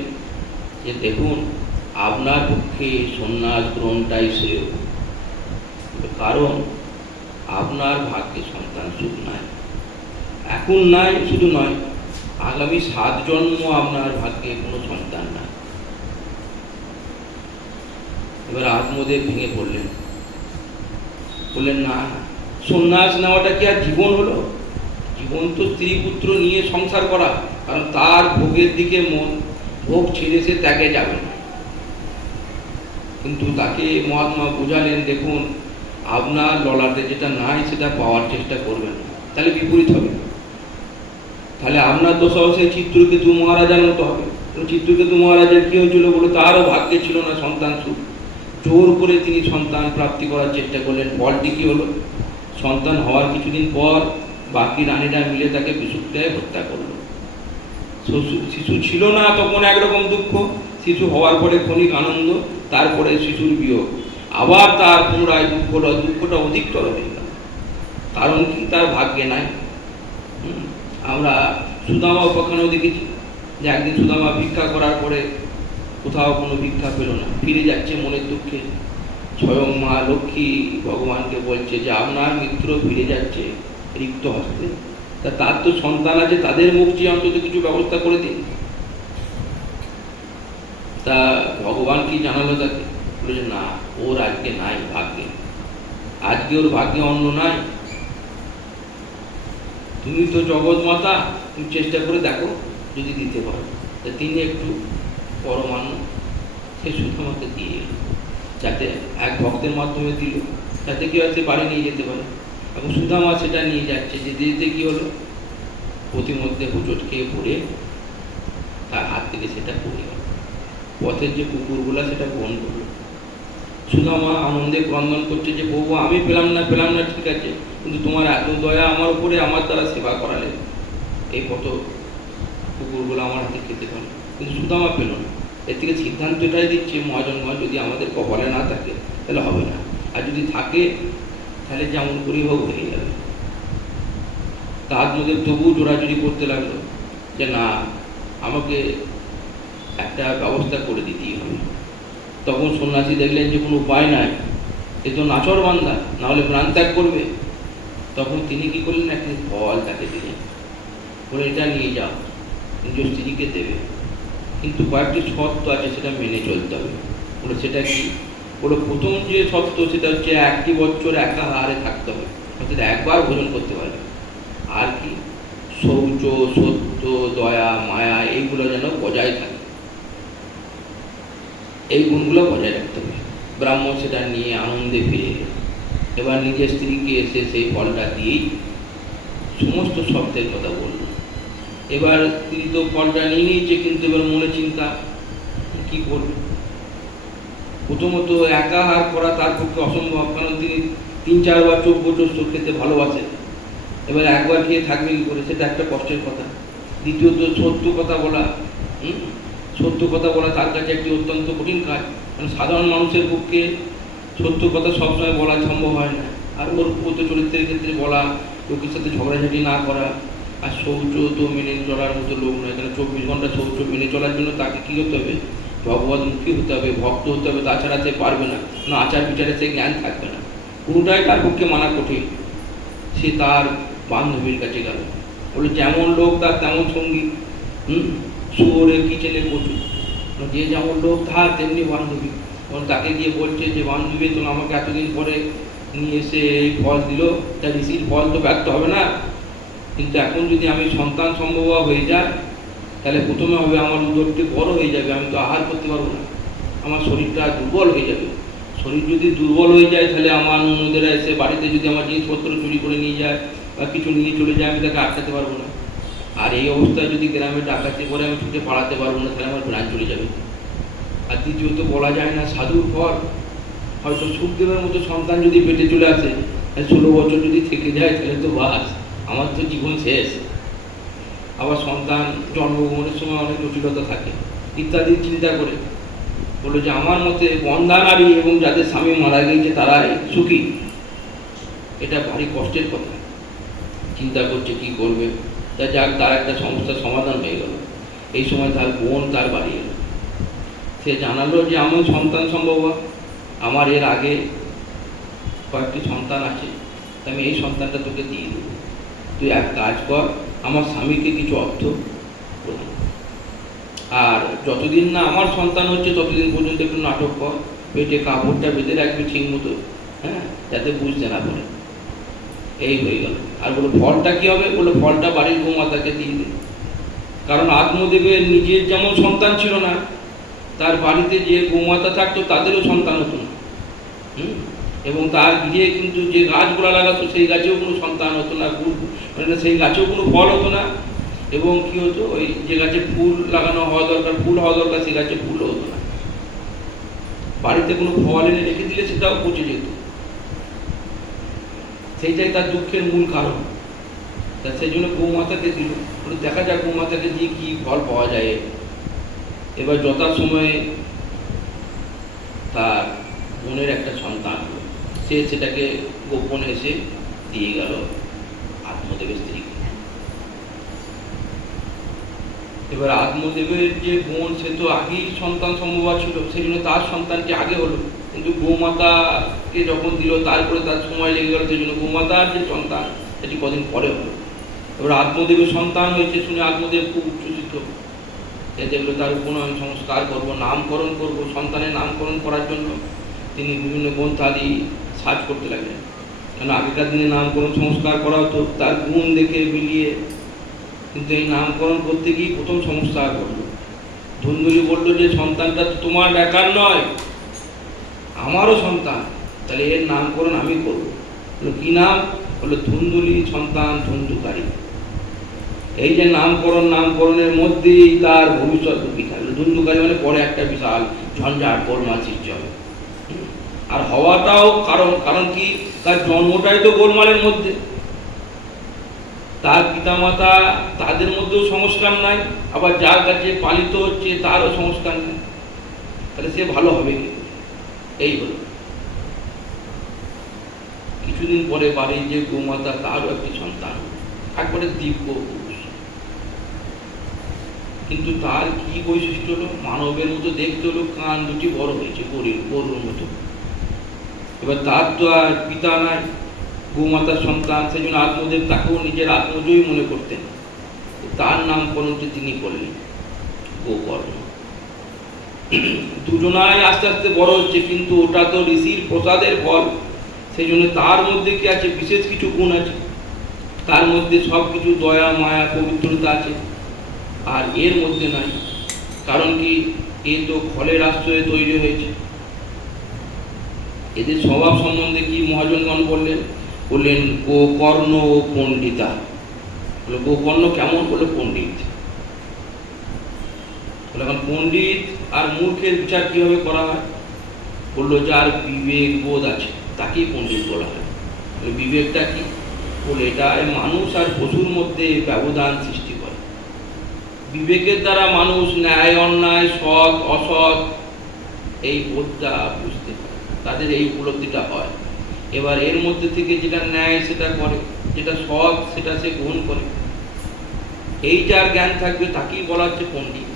যে, দেখুন, আপনার পক্ষে সন্ন্যাস গ্রহণটাই শ্রেয়, কারণ আপনার ভাগ্যে সন্তান সুখ নাই, এখন নাই শুধু নয়, আগামী 7 জন্ম আপনার ভাগ্যে কোনো সন্তান নাই। এবার আত্মদেব ভেঙে পড়লেন, বললেন, না, সন্ন্যাস নেওয়াটা কি আর জীবন হলো? জীবন তো স্ত্রী পুত্র নিয়ে সংসার করা, কারণ তার ভোগের দিকে মন, ভোগ ছেড়ে সে ত্যাগে যাবে না। কিন্তু তাকে মহাত্মা বোঝালেন, দেখুন, আপনার ললাটে যেটা নাই সেটা পাওয়ার চেষ্টা করবেন, তাহলে বিপরীত হবে। তাহলে আপনার দশাও সেই চিত্রকেতু মহারাজার মতো হবে। চিত্রকেতু মহারাজার কি হয়েছিল বলে? তারও ভাগ্যে ছিল না সন্তান সুখ, জোর করে তিনি সন্তান প্রাপ্তি করার চেষ্টা করলেন। ফলটি কি হলো? সন্তান হওয়ার কিছুদিন পর বাকি রানীরা মিলে তাকে বিষুক্তায় হত্যা করলো। শিশু ছিল না তখন একরকম দুঃখ, শিশু হওয়ার পরে ক্ষণিক আনন্দ, তারপরে শিশুর বিয়োগ, আবার তার পুনরায় দুঃখটা অধিকতর হয়ে গেল। কারণ কি? তার ভাগ্যে নাই। আমরা সুদামা উপাখ্যানেও দেখেছি যে একদিন সুদামা ভিক্ষা করার পরে কোথাও কোনো ভিক্ষা পেল না, ফিরে যাচ্ছে মনের দুঃখে। স্বয়ং মা লক্ষ্মী ভগবানকে বলছে যে, আপনার মিত্র ফিরে যাচ্ছে রিক্ত হস্তে, তা তার তো সন্তান আছে, তাদের মুখ চেয়ে অন্তত কিছু ব্যবস্থা করে দিন। তা ভগবান কি জানালো তাকে? বলে যে না, ওর আজকে নাই ভাগ্যে, আজকে ওর ভাগ্যে অন্ন নাই। তুমি তো জগৎ মাতা, তুমি চেষ্টা করে দেখো যদি দিতে পারো। তা তিনি একটু পরমান্ন সে সুধামাকে দিয়ে এলো, যাতে এক ভক্তের মাধ্যমে দিল, যাতে কেউ সে বাড়ি নিয়ে যেতে পারে। এবং সুধামা সেটা নিয়ে যাচ্ছে, যেতে যেতে কী হলো, প্রতিমধ্যে হুচট খেয়ে পড়ে তার হাত থেকে সেটা পড়ে গেল। পথের যে কুকুরগুলা সেটা গ্রহণ করলো। সুদামা আনন্দে ক্রন্দন করছে যে প্রভু, আমি পেলাম না ঠিক আছে, কিন্তু তোমার এত দয়া আমার উপরে, আমার দ্বারা সেবা করালে এই কত কুকুরগুলো আমার হাতে খেতে পারে, কিন্তু সুদামা পেল না। এর থেকে সিদ্ধান্ত এটাই দিচ্ছে মহাজনগণ, যদি আমাদের কপালে না থাকে তাহলে হবে না, আর যদি থাকে তাহলে যেমন করেই হোক হয়ে যাবে। তার মধ্যে তবু জোড়াজুড়ি করতে লাগলো যে না, আমাকে একটা ব্যবস্থা করে দিতেই হবে। তখন সন্ন্যাসী দেখলেন যে কোনো উপায় নাই, এ তো নাচর বান্দা, নাহলে প্রাণ ত্যাগ করবে। তখন তিনি কি করলেন, একটি ফল তাকে দিলেন, বলে এটা নিয়ে যাও, নিজ স্ত্রীকে দেবে, কিন্তু কয়েকটি শর্ত আছে, সেটা মেনে চলতে হবে। বলে সেটা কি? বলে প্রথম যে শর্ত সেটা হচ্ছে 1 বছর একাহারে থাকতে হবে, অর্থাৎ একবার ভোজন করতে পারবে। আর কি? শৌচ, সত্য, দয়া, মায়া এইগুলো যেন বজায় থাকে, এই গুণগুলো বজায় রাখতে হবে। ব্রাহ্মণ সেটা নিয়ে আনন্দে ফিরে এলো। এবার নিজের স্ত্রীকে এসে সেই ফলটা দিয়েই সমস্ত শব্দের কথা বলল। এবার স্ত্রী তো ফলটা নিয়ে নিয়েছে, কিন্তু এবার মনে চিন্তা কি করবে। প্রথমত একাহার করা তার পক্ষে অসম্ভব, কারণ তিনি 3-4 বার 4 বছর খেতে ভালোবাসে, এবার একবার খেয়ে থাকবে কি করে, সেটা একটা কষ্টের কথা। দ্বিতীয়ত সত্য কথা বলা, সত্য কথা বলা তার কাছে একটি অত্যন্ত কঠিন কাজ, কারণ সাধারণ মানুষের পক্ষে সত্য কথা সবসময় বলা সম্ভব হয় না। আর ওর পৌত্র চরিত্রের ক্ষেত্রে বলা, লোকের সাথে ঝগড়াঝাটি না করা। আর শৌচ তো মেনে চলার মতো লোক নয়, কারণ 24 ঘন্টা শৌচ মেনে চলার জন্য তাকে কী হতে হবে, ভগবতমুখী হতে হবে, ভক্ত হতে হবে, তাছাড়া সে পারবে না, কারণ আচার বিচারে সে জ্ঞান থাকবে না, কোনোটাই তার পক্ষে মানা কঠিন। সে তার বান্ধবীর কাছে গেল, বলে যেমন লোক তার তেমন সঙ্গী, শুয়োরের কিচেনে প্রচুর, যে যেমন লোক তার তেমনি বান্ধবী। তখন তাকে গিয়ে বলছে যে বান্ধবী, তোমার আমাকে এতদিন পরে নিয়ে এসে এই ফল দিল, তা ঋষির ফল তো ব্যর্থ হবে না, কিন্তু এখন যদি আমি সন্তান সম্ভব হয়ে যায়, তাহলে প্রথমে হবে আমার উদরটি বড় হয়ে যাবে, আমি তো আহার করতে পারবো না, আমার শরীরটা দুর্বল হয়ে যাবে। শরীর যদি দুর্বল হয়ে যায়, তাহলে আমার অন্যদেরা এসে বাড়িতে যদি আমার জিনিসপত্র চুরি করে নিয়ে যায় বা কিছু নিয়ে চলে যায়, আমি তাকে আটকাতে পারবো না। আর এই অবস্থায় যদি গ্রামে ডাকাতি করে আমি ছুটে পালাতে পারবো না, তাহলে আমার প্রাণ চলে যাবে। আর দ্বিতীয়ত বলা যায় না সাধুর ফল, হয়তো সুখদেবের মতো সন্তান যদি পেটে চলে আসে, 16 বছর যদি থেকে যায়, তাহলে তো বাস, আমার তো জীবন শেষ। আবার সন্তান জন্মগ্রহণের সময় অনেক জটিলতা থাকে ইত্যাদি চিন্তা করে বলে যে আমার মতে বন্ধা নারী এবং যাদের স্বামী মারা গিয়েছে তারাই সুখী। এটা ভারী কষ্টের কথা। চিন্তা করছে কি করবে, তা যাক, তার একটা সমস্যার সমাধান হয়ে গেল। এই সময় তার বোন তার বাড়ি এলো, সে জানালো যে আমি সন্তান সম্ভব, আমার এর আগে কয়েকটি সন্তান আছে, আমি এই সন্তানটা তোকে দিয়ে দেবো, তুই এক কাজ কর, আমার স্বামীকে কিছু অর্থ প্রদান, আর যতদিন না আমার সন্তান হচ্ছে ততদিন পর্যন্ত একটু নাটক কর, পেটে কাপড়টা বেঁধে রাখবি ঠিক মতো, হ্যাঁ, যাতে বুঝতে না পারে। এই হয়ে গেল। আর বলো ফলটা কী হবে, বলো ফলটা বাড়ির গোমাতাকে দিয়ে দিন, কারণ আত্মদেবের নিজের যেমন সন্তান ছিল না, তার বাড়িতে যে গোমাতা থাকতো তাদেরও সন্তান হতো না। এবং তার গিয়ে কিন্তু যে গাছগুলো লাগাতো সেই গাছেও কোনো সন্তান হতো না, মানে সেই গাছেও কোনো ফল হতো না। এবং কী হতো, ওই যে গাছে ফুল লাগানো হওয়া দরকার, ফুল হওয়া দরকার, সেই গাছে ফুলও হতো না। বাড়িতে কোনো ফল এনে রেখে দিলে সেটাও পচে যেত। সেইটাই তার দুঃখের মূল কারণ। তা সেই জন্য গোমাতাকে দিল, দেখা যাক গোমাতাকে দিয়ে কী ফল পাওয়া যায়। এবার যথাসময়ে তার বোনের একটা সন্তান, সে সেটাকে গোপনে এসে দিয়ে গেল আত্মদেবের স্ত্রীকে। এবার আত্মদেবের যে বোন, সে তো আগেই সন্তান সম্ভব ছিল, সেই জন্য তার সন্তানটি আগে হলো, কিন্তু গোমাতাকে যখন দিল তারপরে তার সময় লেগে গেল, সেই জন্য গোমাতার যে সন্তান সেটি কদিন পরে হলো। এবার আত্মদেবের সন্তান হয়েছে শুনে আত্মদেব খুব উচ্ছ্বসিত, যেগুলো তার উপনয়ন সংস্কার করব, নামকরণ করব, সন্তানের নামকরণ করার জন্য তিনি বিভিন্ন গ্রন্থাদি সার্চ করতে লাগলেন। কেন আগেকার দিনে নামকরণ সংস্কার করা হতো তার গুণ দেখে মিলিয়ে, কিন্তু এই নামকরণ করতে গিয়ে প্রথম সমস্যা করলো। ধুন্দুলি বললো যে সন্তানটা তো তোমার একার নয়, আমারও সন্তান, তাহলে এর নামকরণ আমি করবো। কি নাম? বললো ধুন্দুলি সন্তান ধুন্দুকারী। এই যে নামকরণের মধ্যেই তার ভবিষ্যৎ লুকিয়ে থাকলো। ধুন্দুকারী মানে পরে একটা বিশাল ঝঞ্ঝাট গোলমাল সৃষ্টি হবে। আর হওয়াটাও কারণ কি, তার জন্মটাই তো গোলমালের মধ্যে। তার পিতামাতা তাদের মধ্যেও সংস্কার নাই, আবার যার কাছে পালিত হচ্ছে তারও সংস্কার নেই, তাহলে সে ভালো হবে কি? এই হল। কিছুদিন পরে বাড়ির যে গোমাতা তারও একটি সন্তান, একবারে দিব্য পুরুষ। কিন্তু তার কি বৈশিষ্ট্য হলো? মানবের মতো দেখতে হলো, কান দুটি বড় হয়েছে গরুর মতো। এবার তার তো আর পিতা নাই, গোমাতার সন্তান, সেই জন্য আত্মদেব তাকেও নিজের আত্মজয়ী মনে করতেন। তার নামকরণটি তিনি করলেন গোকর্ণ। দুজনাই আস্তে আস্তে বড় হচ্ছে, কিন্তু ওটা তো ঋষির প্রসাদের ফল, সেই জন্য তার মধ্যে কি আছে? বিশেষ কিছু গুণ আছে, তার মধ্যে সব কিছু দয়া মায়া পবিত্রতা আছে, আর এর মধ্যে নাই। কারণ কি, এ তো ফলের আশ্রয়ে তৈরি হয়েছে। এদের স্বভাব সম্বন্ধে কি মহাজনগণ বললেন? গোকর্ণ ও পণ্ডিতা। বলে গোকর্ণ কেমন? বলে পণ্ডিত। বলে এখন পণ্ডিত আর মূর্খের বিচার কিভাবে করা হয়? বললো যার বিবেক বোধ আছে তাকেই পণ্ডিত বলা হয়। বিবেকটা কি? বলে এটা মানুষ আর পশুর মধ্যে ব্যবধান সৃষ্টি করে। বিবেকের দ্বারা মানুষ ন্যায় অন্যায়, সৎ অসৎ এই বোধটা বুঝতে পারে, তাদের এই উপলব্ধিটা হয়। এবার এর মধ্যে থেকে যেটা ন্যায় সেটা করে, যেটা সৎ সেটা সে গ্রহণ করে। এই যার জ্ঞান থাকবে তাকেই বলা হচ্ছে পণ্ডিত।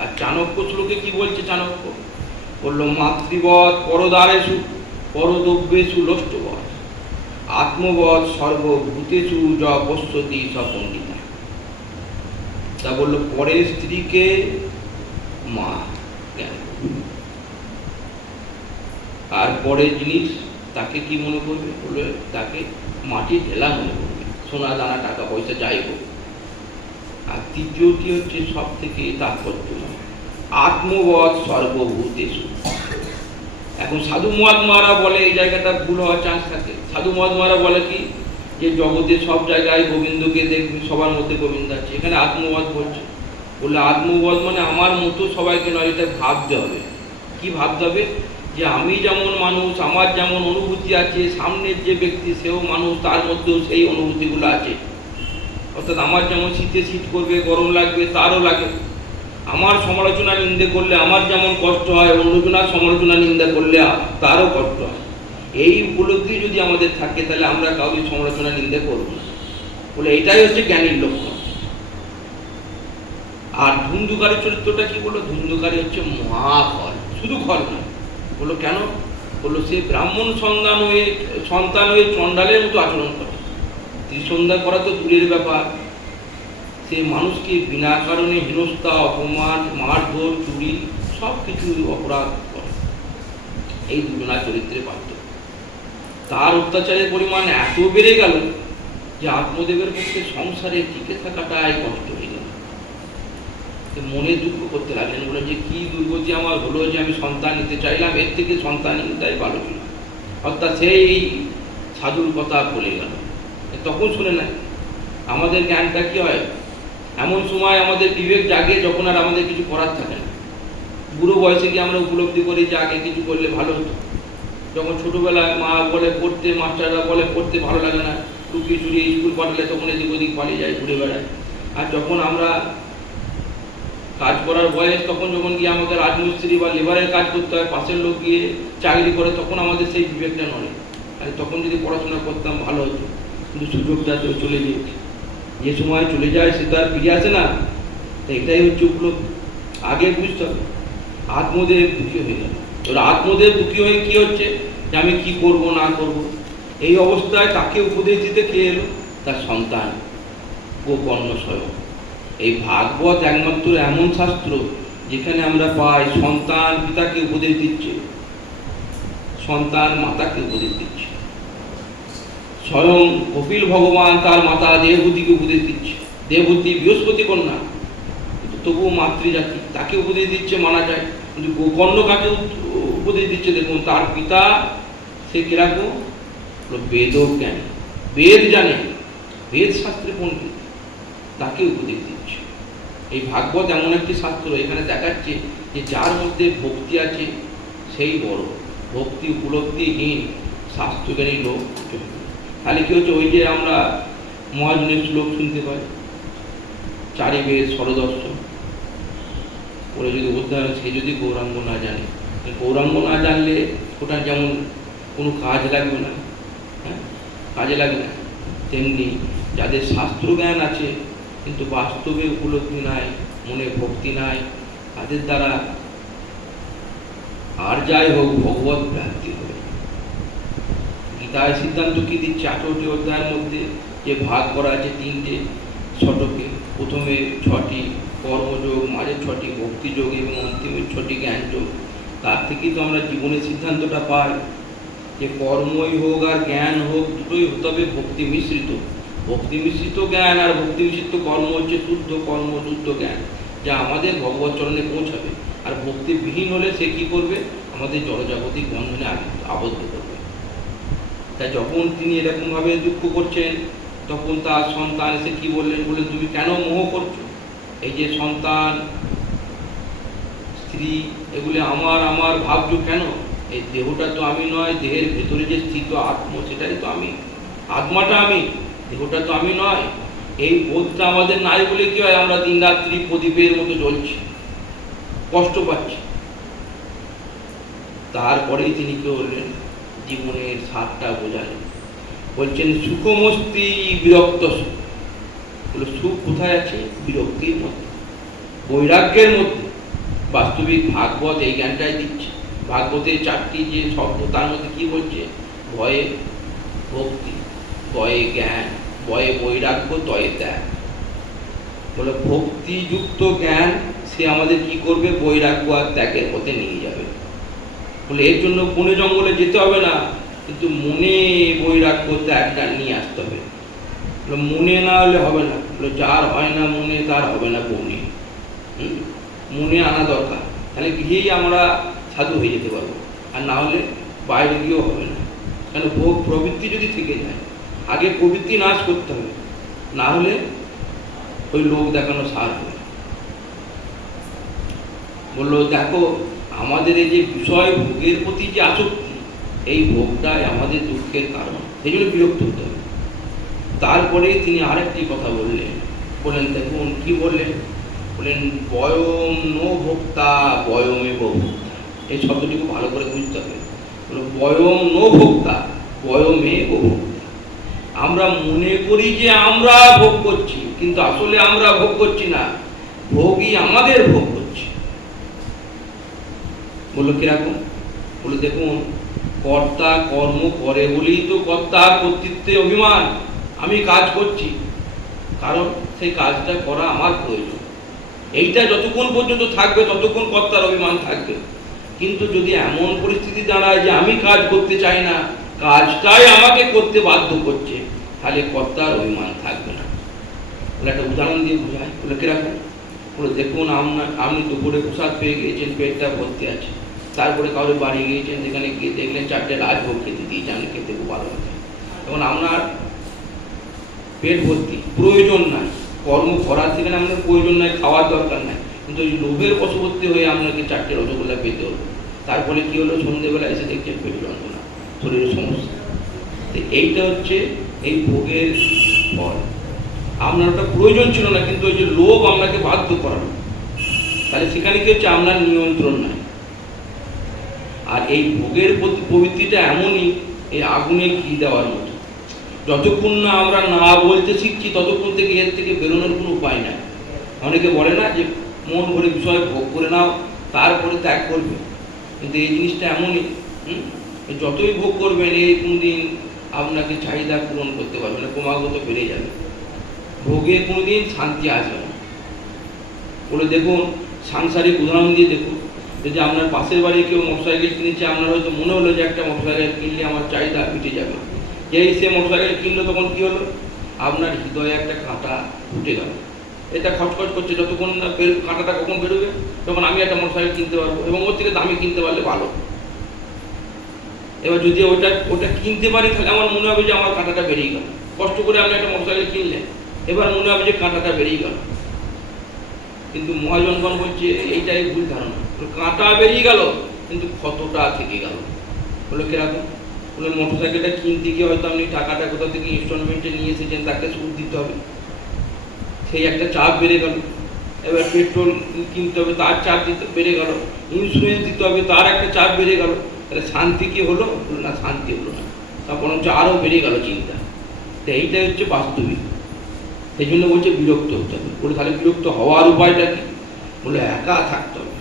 আর চাণক্য শ্লোকে কি বলছে? চাণক্য বললো মাতৃবৎ পরদারেষু পরদ্রব্যেষু লোষ্টবৎ আত্মবৎ সর্বভূতেষু য পশ্যতি স পণ্ডিতা। তা বললো পরের স্ত্রীকে মা জ্ঞান, আর পরের জিনিস তাকে কি মনে করবে? বলে তাকে মাটি ঢেলা মনে করবে, সোনা দানা টাকা পয়সা যাই হোক। আর তৃতীয়টি হচ্ছে সব থেকে তাৎপর্যময়, আত্মবৎ সর্বভূতেষু। এখন সাধু মহাত্মারা বলে, এই জায়গাটা ভুল হওয়ার চান্স থাকে। সাধু মহাত্মারা বলে কি, যে জগতে সব জায়গায় গোবিন্দকে দেখবে, সবার মধ্যে গোবিন্দ আছে। এখানে আত্মবৎ বলছে। বললে আত্মবৎ মানে আমার মতো সবাইকে নয়, এটা ভাবতে হবে। কি ভাবতে হবে? যে আমি যেমন মানুষ, আমার যেমন অনুভূতি আছে, সামনের যে ব্যক্তি সেও মানুষ, তার মধ্যেও সেই অনুভূতিগুলো আছে। অর্থাৎ আমার যেমন শীতে শীত করবে, গরম লাগবে, তারও লাগে। আমার সমালোচনা নিন্দে করলে আমার যেমন কষ্ট হয়, অন্যজনের সমালোচনা নিন্দা করলে তারও কষ্ট হয়। এই উপলব্ধি যদি আমাদের থাকে, তাহলে আমরা কাউকে সমালোচনা নিন্দে করব না। বলে এটাই হচ্ছে জ্ঞানীর লক্ষণ। আর ধুন্ধুকারীর চরিত্রটা কি? বললো ধুন্ধুকারী হচ্ছে মহাফল, শুধু ফল নয়। বললো কেন? বললো সে ব্রাহ্মণ সন্তান হয়ে চণ্ডালের মতো আচরণ করে। ত্রিসন্ধ্যা করা তো দূরের ব্যাপার, সে মানুষকে বিনা কারণে হেনস্থা, অপমান, মারধর, চুরি সব কিছু অপরাধ করে। এই দুজনার চরিত্রে পার্থক্য। তার অত্যাচারের পরিমাণ এত বেড়ে গেল যে আত্মদেবের পক্ষে সংসারে টিকে থাকাটাই কষ্ট হয়ে গেল। মনে দুঃখ করতে লাগলেন, বলে যে কি দুর্গতি আমার হলো যে আমি সন্তান নিতে চাইলাম, এর থেকে সন্তানহীনতাই ভালো ছিল। অর্থাৎ সেই সাধুর কথা বলে গেল। তখন শুনে নাই আমাদের জ্ঞানটা কি হয়? এমন সময় আমাদের বিবেক জাগে যখন আর আমাদের কিছু করার থাকে না। বুড়ো বয়সে গিয়ে আমরা উপলব্ধি করি যে আগে কিছু করলে ভালো হতো। যখন ছোটবেলায় মা বলে পড়তে, মাস্টাররা বলে পড়তে ভালো লাগে না, টুকি চুরি স্কুল পাঠালে তখন এদিক ওদিক পালিয়ে যায়, ঘুরে বেড়ায়। আর যখন আমরা কাজ করার বয়স, তখন যখন গিয়ে আমাকে রাজমিস্ত্রি বা লেবারের কাজ করতে হয়, পাশের লোক গিয়ে চাকরি করে, তখন আমাদের সেই বিবেকটা নড়ে। আর তখন যদি পড়াশোনা করতাম ভালো হতো, কিন্তু সুযোগটা তো চলে গিয়েছে। যে সময় চলে যায় সে তো আর ফিরে আসে না। তো এটাই হচ্ছে উপলব্ধি। আগে বুঝতে হবে। আত্মদেব দুঃখী হয়ে গেল। এবার আত্মদেব দুঃখী হয়ে কি হচ্ছে? যে আমি কি করব না করব। এই অবস্থায় তাকে উপদেশ দিতে কে এলো? তার সন্তান গোকর্ণ স্বয়ং। এই ভাগবত একমাত্র এমন শাস্ত্র যেখানে আমরা পাই সন্তান পিতাকে উপদেশ দিচ্ছে, সন্তান মাতাকে উপদেশ দিচ্ছে, স্বয়ং কপিল ভগবান তার মাতা দেবহূতিকে উপদেশ দিচ্ছে। দেবহূতি বৃহস্পতি কন্যা, কিন্তু তবুও মাতৃজাতি, তাকে উপদেশ দিচ্ছে, মানা যায়। কিন্তু গোকর্ণ কাকে উপদেশ দিচ্ছে দেখুন, তার পিতা সে কিরকম বেদজ্ঞান, বেদ জানে, বেদ শাস্ত্রে পণ্ডিত, তাকে উপদেশ দিচ্ছে। এই ভাগবত এমন একটি শাস্ত্র, এখানে দেখাচ্ছে যে যার মধ্যে ভক্তি আছে সেই বড়, ভক্তি উপলব্ধিহীন শাস্ত্রজ্ঞানী লোক। তাহলে কি হচ্ছে, ওই যে আমরা মহাজনের শ্লোক শুনতে পাই, চারি বেদ ষড়দর্শন, ওরা যদি উদ্ধার, সে যদি গৌরাঙ্গ না জানে, গৌরাঙ্গ না জানলে ওটা যেমন কোনো কাজ লাগবে না, হ্যাঁ, কাজে লাগবে না, তেমনি যাদের শাস্ত্র জ্ঞান আছে কিন্তু বাস্তবে উপলব্ধি নাই, মনে ভক্তি নাই, তাদের দ্বারা আর যাই হোক ভগবত প্রাপ্তি হবে। গীতায় সিদ্ধান্ত কি দিচ্ছে 18টি অধ্যায়ের মধ্যে, যে ভাগ করা আছে 3টে শতকে, প্রথমে 6টি কর্মযোগ, মাঝে 6টি ভক্তিযোগ এবং অন্তিমের 6টি জ্ঞানযোগ। তার থেকেই তো আমরা জীবনের সিদ্ধান্তটা পাই যে কর্মই হোক আর জ্ঞান হোক, দুটোই হতে হবে ভক্তি মিশ্রিত। ভক্তি মিশ্রিত জ্ঞান আর ভক্তি মিশ্রিত কর্ম হচ্ছে শুদ্ধ কর্ম, শুদ্ধ জ্ঞান, যা আমাদের ভগবত চরণে পৌঁছাবে। আর ভক্তিবিহীন হলে সে কি করবে, আমাদের জড়জাগতিক বন্ধনে আবদ্ধ করবে। তাই যখন তিনি এরকমভাবে দুঃখ করছেন, তখন তার সন্তান এসে কি বললেন, বললেন তুমি কেন মোহ করছো, এই যে সন্তান স্ত্রী এগুলি আমার আমার ভাবছো কেন, এই দেহটা তো আমি নয়, দেহের ভেতরে যে স্থিত আত্ম সেটাই তো আমি, আত্মাটা আমি, দেহটা তো আমি নয়। এই বোধটা আমাদের নাই বলে কি হয়, আমরা দিন রাত্রি প্রদীপের মতো জ্বলছি, কষ্ট পাচ্ছি। তারপরেই তিনি কি বললেন, জীবনের স্বাদটা বোঝালেন, বলছেন সুখমস্তি বিরক্ত সুখ। বলে সুখ কোথায় আছে, বিরক্তির মধ্যে, বৈরাগ্যের মধ্যে। বাস্তবিক ভাগবত এই জ্ঞানটাই দিচ্ছে। ভাগবতের 4টি যে শব্দ, তার মধ্যে কি বলছে, ভয়ে ভক্তি, ভয়ে জ্ঞান, ভয়ে বৈরাগ্য, দয়ে ত্যাগ। বলে ভক্তিযুক্ত জ্ঞান সে আমাদের কি করবে, বৈরাগ্য আর ত্যাগের পথে নিয়ে যাবে। বলে এর জন্য বনে জঙ্গলে যেতে হবে না, কিন্তু মনে বৈরাগ্য ত্যাগটা নিয়ে আসতে হবে। মনে না হলে হবে না, যার হয় না মনে তার হবে না বনে, মনে আনা দরকার। তাহলে গিয়েই আমরা সাধু হয়ে যেতে পারবো, আর না হলে বাইরে গিয়েও হবে না। কেন, ভোগ প্রবৃত্তি যদি থেকে যায়, আগে প্রবৃত্তি নাশ করতে হবে, না হলে ওই লোক দেখানো সার হবে। বললো দেখো আমাদের এই যে বিষয় ভোগের প্রতি যে আসক্তি, এই ভোগটাই আমাদের দুঃখের কারণ, এই জন্য বিরক্ত হতে হবে। তারপরে তিনি আরেকটি কথা বললেন, দেখুন কি বললেন, বললেন বয়ম নো ভোক্তা বয়মে ভোক্তা। এই শব্দটি খুব ভালো করে বুঝতে হবে। বয়ম নো ভোক্তা বয়মে ভোক্তা। আমরা মনে করি যে আমরা ভোগ করছি, কিন্তু আসলে আমরা ভোগ করছি না, ভোগই আমাদের ভোগ করছে। বললো কিরকম, বলে দেখুন কর্তা কর্ম করে বলেই তো কর্তার কর্তৃত্বে অভিমান। আমি কাজ করছি কারণ সেই কাজটা করা আমার প্রয়োজন, এইটা যতক্ষণ পর্যন্ত থাকবে ততক্ষণ কর্তার অভিমান থাকবে। কিন্তু যদি এমন পরিস্থিতি দাঁড়ায় যে আমি কাজ করতে চাই না, কাজটাই আমাকে করতে বাধ্য করছে, তাহলে কর্তার অভিমান থাকবে না। বলে একটা উদাহরণ দিয়ে বোঝায়। বলে কিরকম, বলে দেখুন আপনি দুপুরে প্রসাদ পেয়ে গিয়েছেন, পেটটা ভর্তি আছে, তারপরে কারোর বাড়ি গিয়েছেন, যেখানে গিয়ে দেখলেন 4টে রাজভোগ খেতে দিয়েছে, আপনি খেতে খুব ভালো লাগে, তখন আপনার পেট ভর্তি, প্রয়োজন নাই, কর্ম করার থেকে আপনার প্রয়োজন নাই, খাওয়ার দরকার নাই, কিন্তু ওই লোভের বশবর্তী হয়ে আপনাকে 4টে রসগোল্লা পেতে হলো। তারপরে কি হলো, সন্ধ্যেবেলা এসে দেখছেন পেট যন্ত্রণা, শরীরের সমস্যা। তো এইটা হচ্ছে এই ভোগের ফল। আপনার ওটা প্রয়োজন ছিল না, কিন্তু ওই যে লোভ আপনাকে বাধ্য করানো, তাহলে সেখানে কি হচ্ছে, আপনার নিয়ন্ত্রণ নাই। আর এই ভোগের প্রবৃত্তিটা এমনই, এই আগুনে ঘি দেওয়ার মতো, যতক্ষণ না আমরা না বলতে শিখছি ততক্ষণ থেকে এর থেকে বেরোনোর কোনো উপায় নাই। অনেকে বলে না যে মন ভরে বিষয় ভোগ করে নাও তারপরে ত্যাগ করবে, কিন্তু এই জিনিসটা এমনই, যতই ভোগ করবেন এই কোনোদিন আপনাকে চাহিদা পূরণ করতে পারবে না, ক্রমাগত বেড়ে যাবে। ভোগে কোনোদিন শান্তি আসবে না। বলে দেখুন সাংসারিক উদাহরণ দিয়ে দেখুন, যদি আপনার পাশের বাড়ি কেউ মোটরসাইকেল কিনেছে, আপনার হয়তো মনে হলো যে একটা মোটরসাইকেল কিনলে আমার চাহিদা মিটে যাবে। যেই সে মোটরসাইকেল কিনলো তখন কী হলো, আপনার হৃদয়ে একটা কাঁটা উঠে গেল। এটা খচখচ করছে, যতক্ষণ না কাঁটাটা কখন বেরোবে তখন আমি একটা মোটরসাইকেল কিনতে পারবো, এবং ওর থেকে দামি কিনতে পারলে ভালো। এবার যদি ওটা কিনতে পারি তাহলে আমার মনে হবে যে আমার কাঁটাটা বেরিয়ে গেল। কষ্ট করে আপনি একটা মোটরসাইকেল কিনলেন, এবার মনে হবে যে কাঁটাটা বেরিয়ে গেল। কিন্তু মহাজনগণ বলছে এইটাই ভুল ধারণা। কাঁটা বেরিয়ে গেল কিন্তু ক্ষতটা থেকে গেল। বলে কিরকম? বলে মোটরসাইকেলটা কিনতে গিয়ে হয়তো আপনি টাকাটা কোথা থেকে ইনস্টলমেন্টে নিয়ে এসেছেন, তাকে সুদ দিতে হবে, সেই একটা চাপ বেড়ে গেল। এবার পেট্রোল কিনতে হবে, তার চাপ দিতে বেড়ে গেল। ইন্স্যুরেন্স দিতে হবে, তার একটা চাপ বেড়ে গেল। তাহলে শান্তি কি হলো? না, শান্তি হলো না, তা বরঞ্চ আরও বেড়ে গেল চিন্তা। তো এইটাই হচ্ছে বাস্তবিক। সেই জন্য বলছে বিরক্ত হতে হবে। বলে তাহলে বিরক্ত হওয়ার উপায়টা কি? বলে একা থাকতে হবে।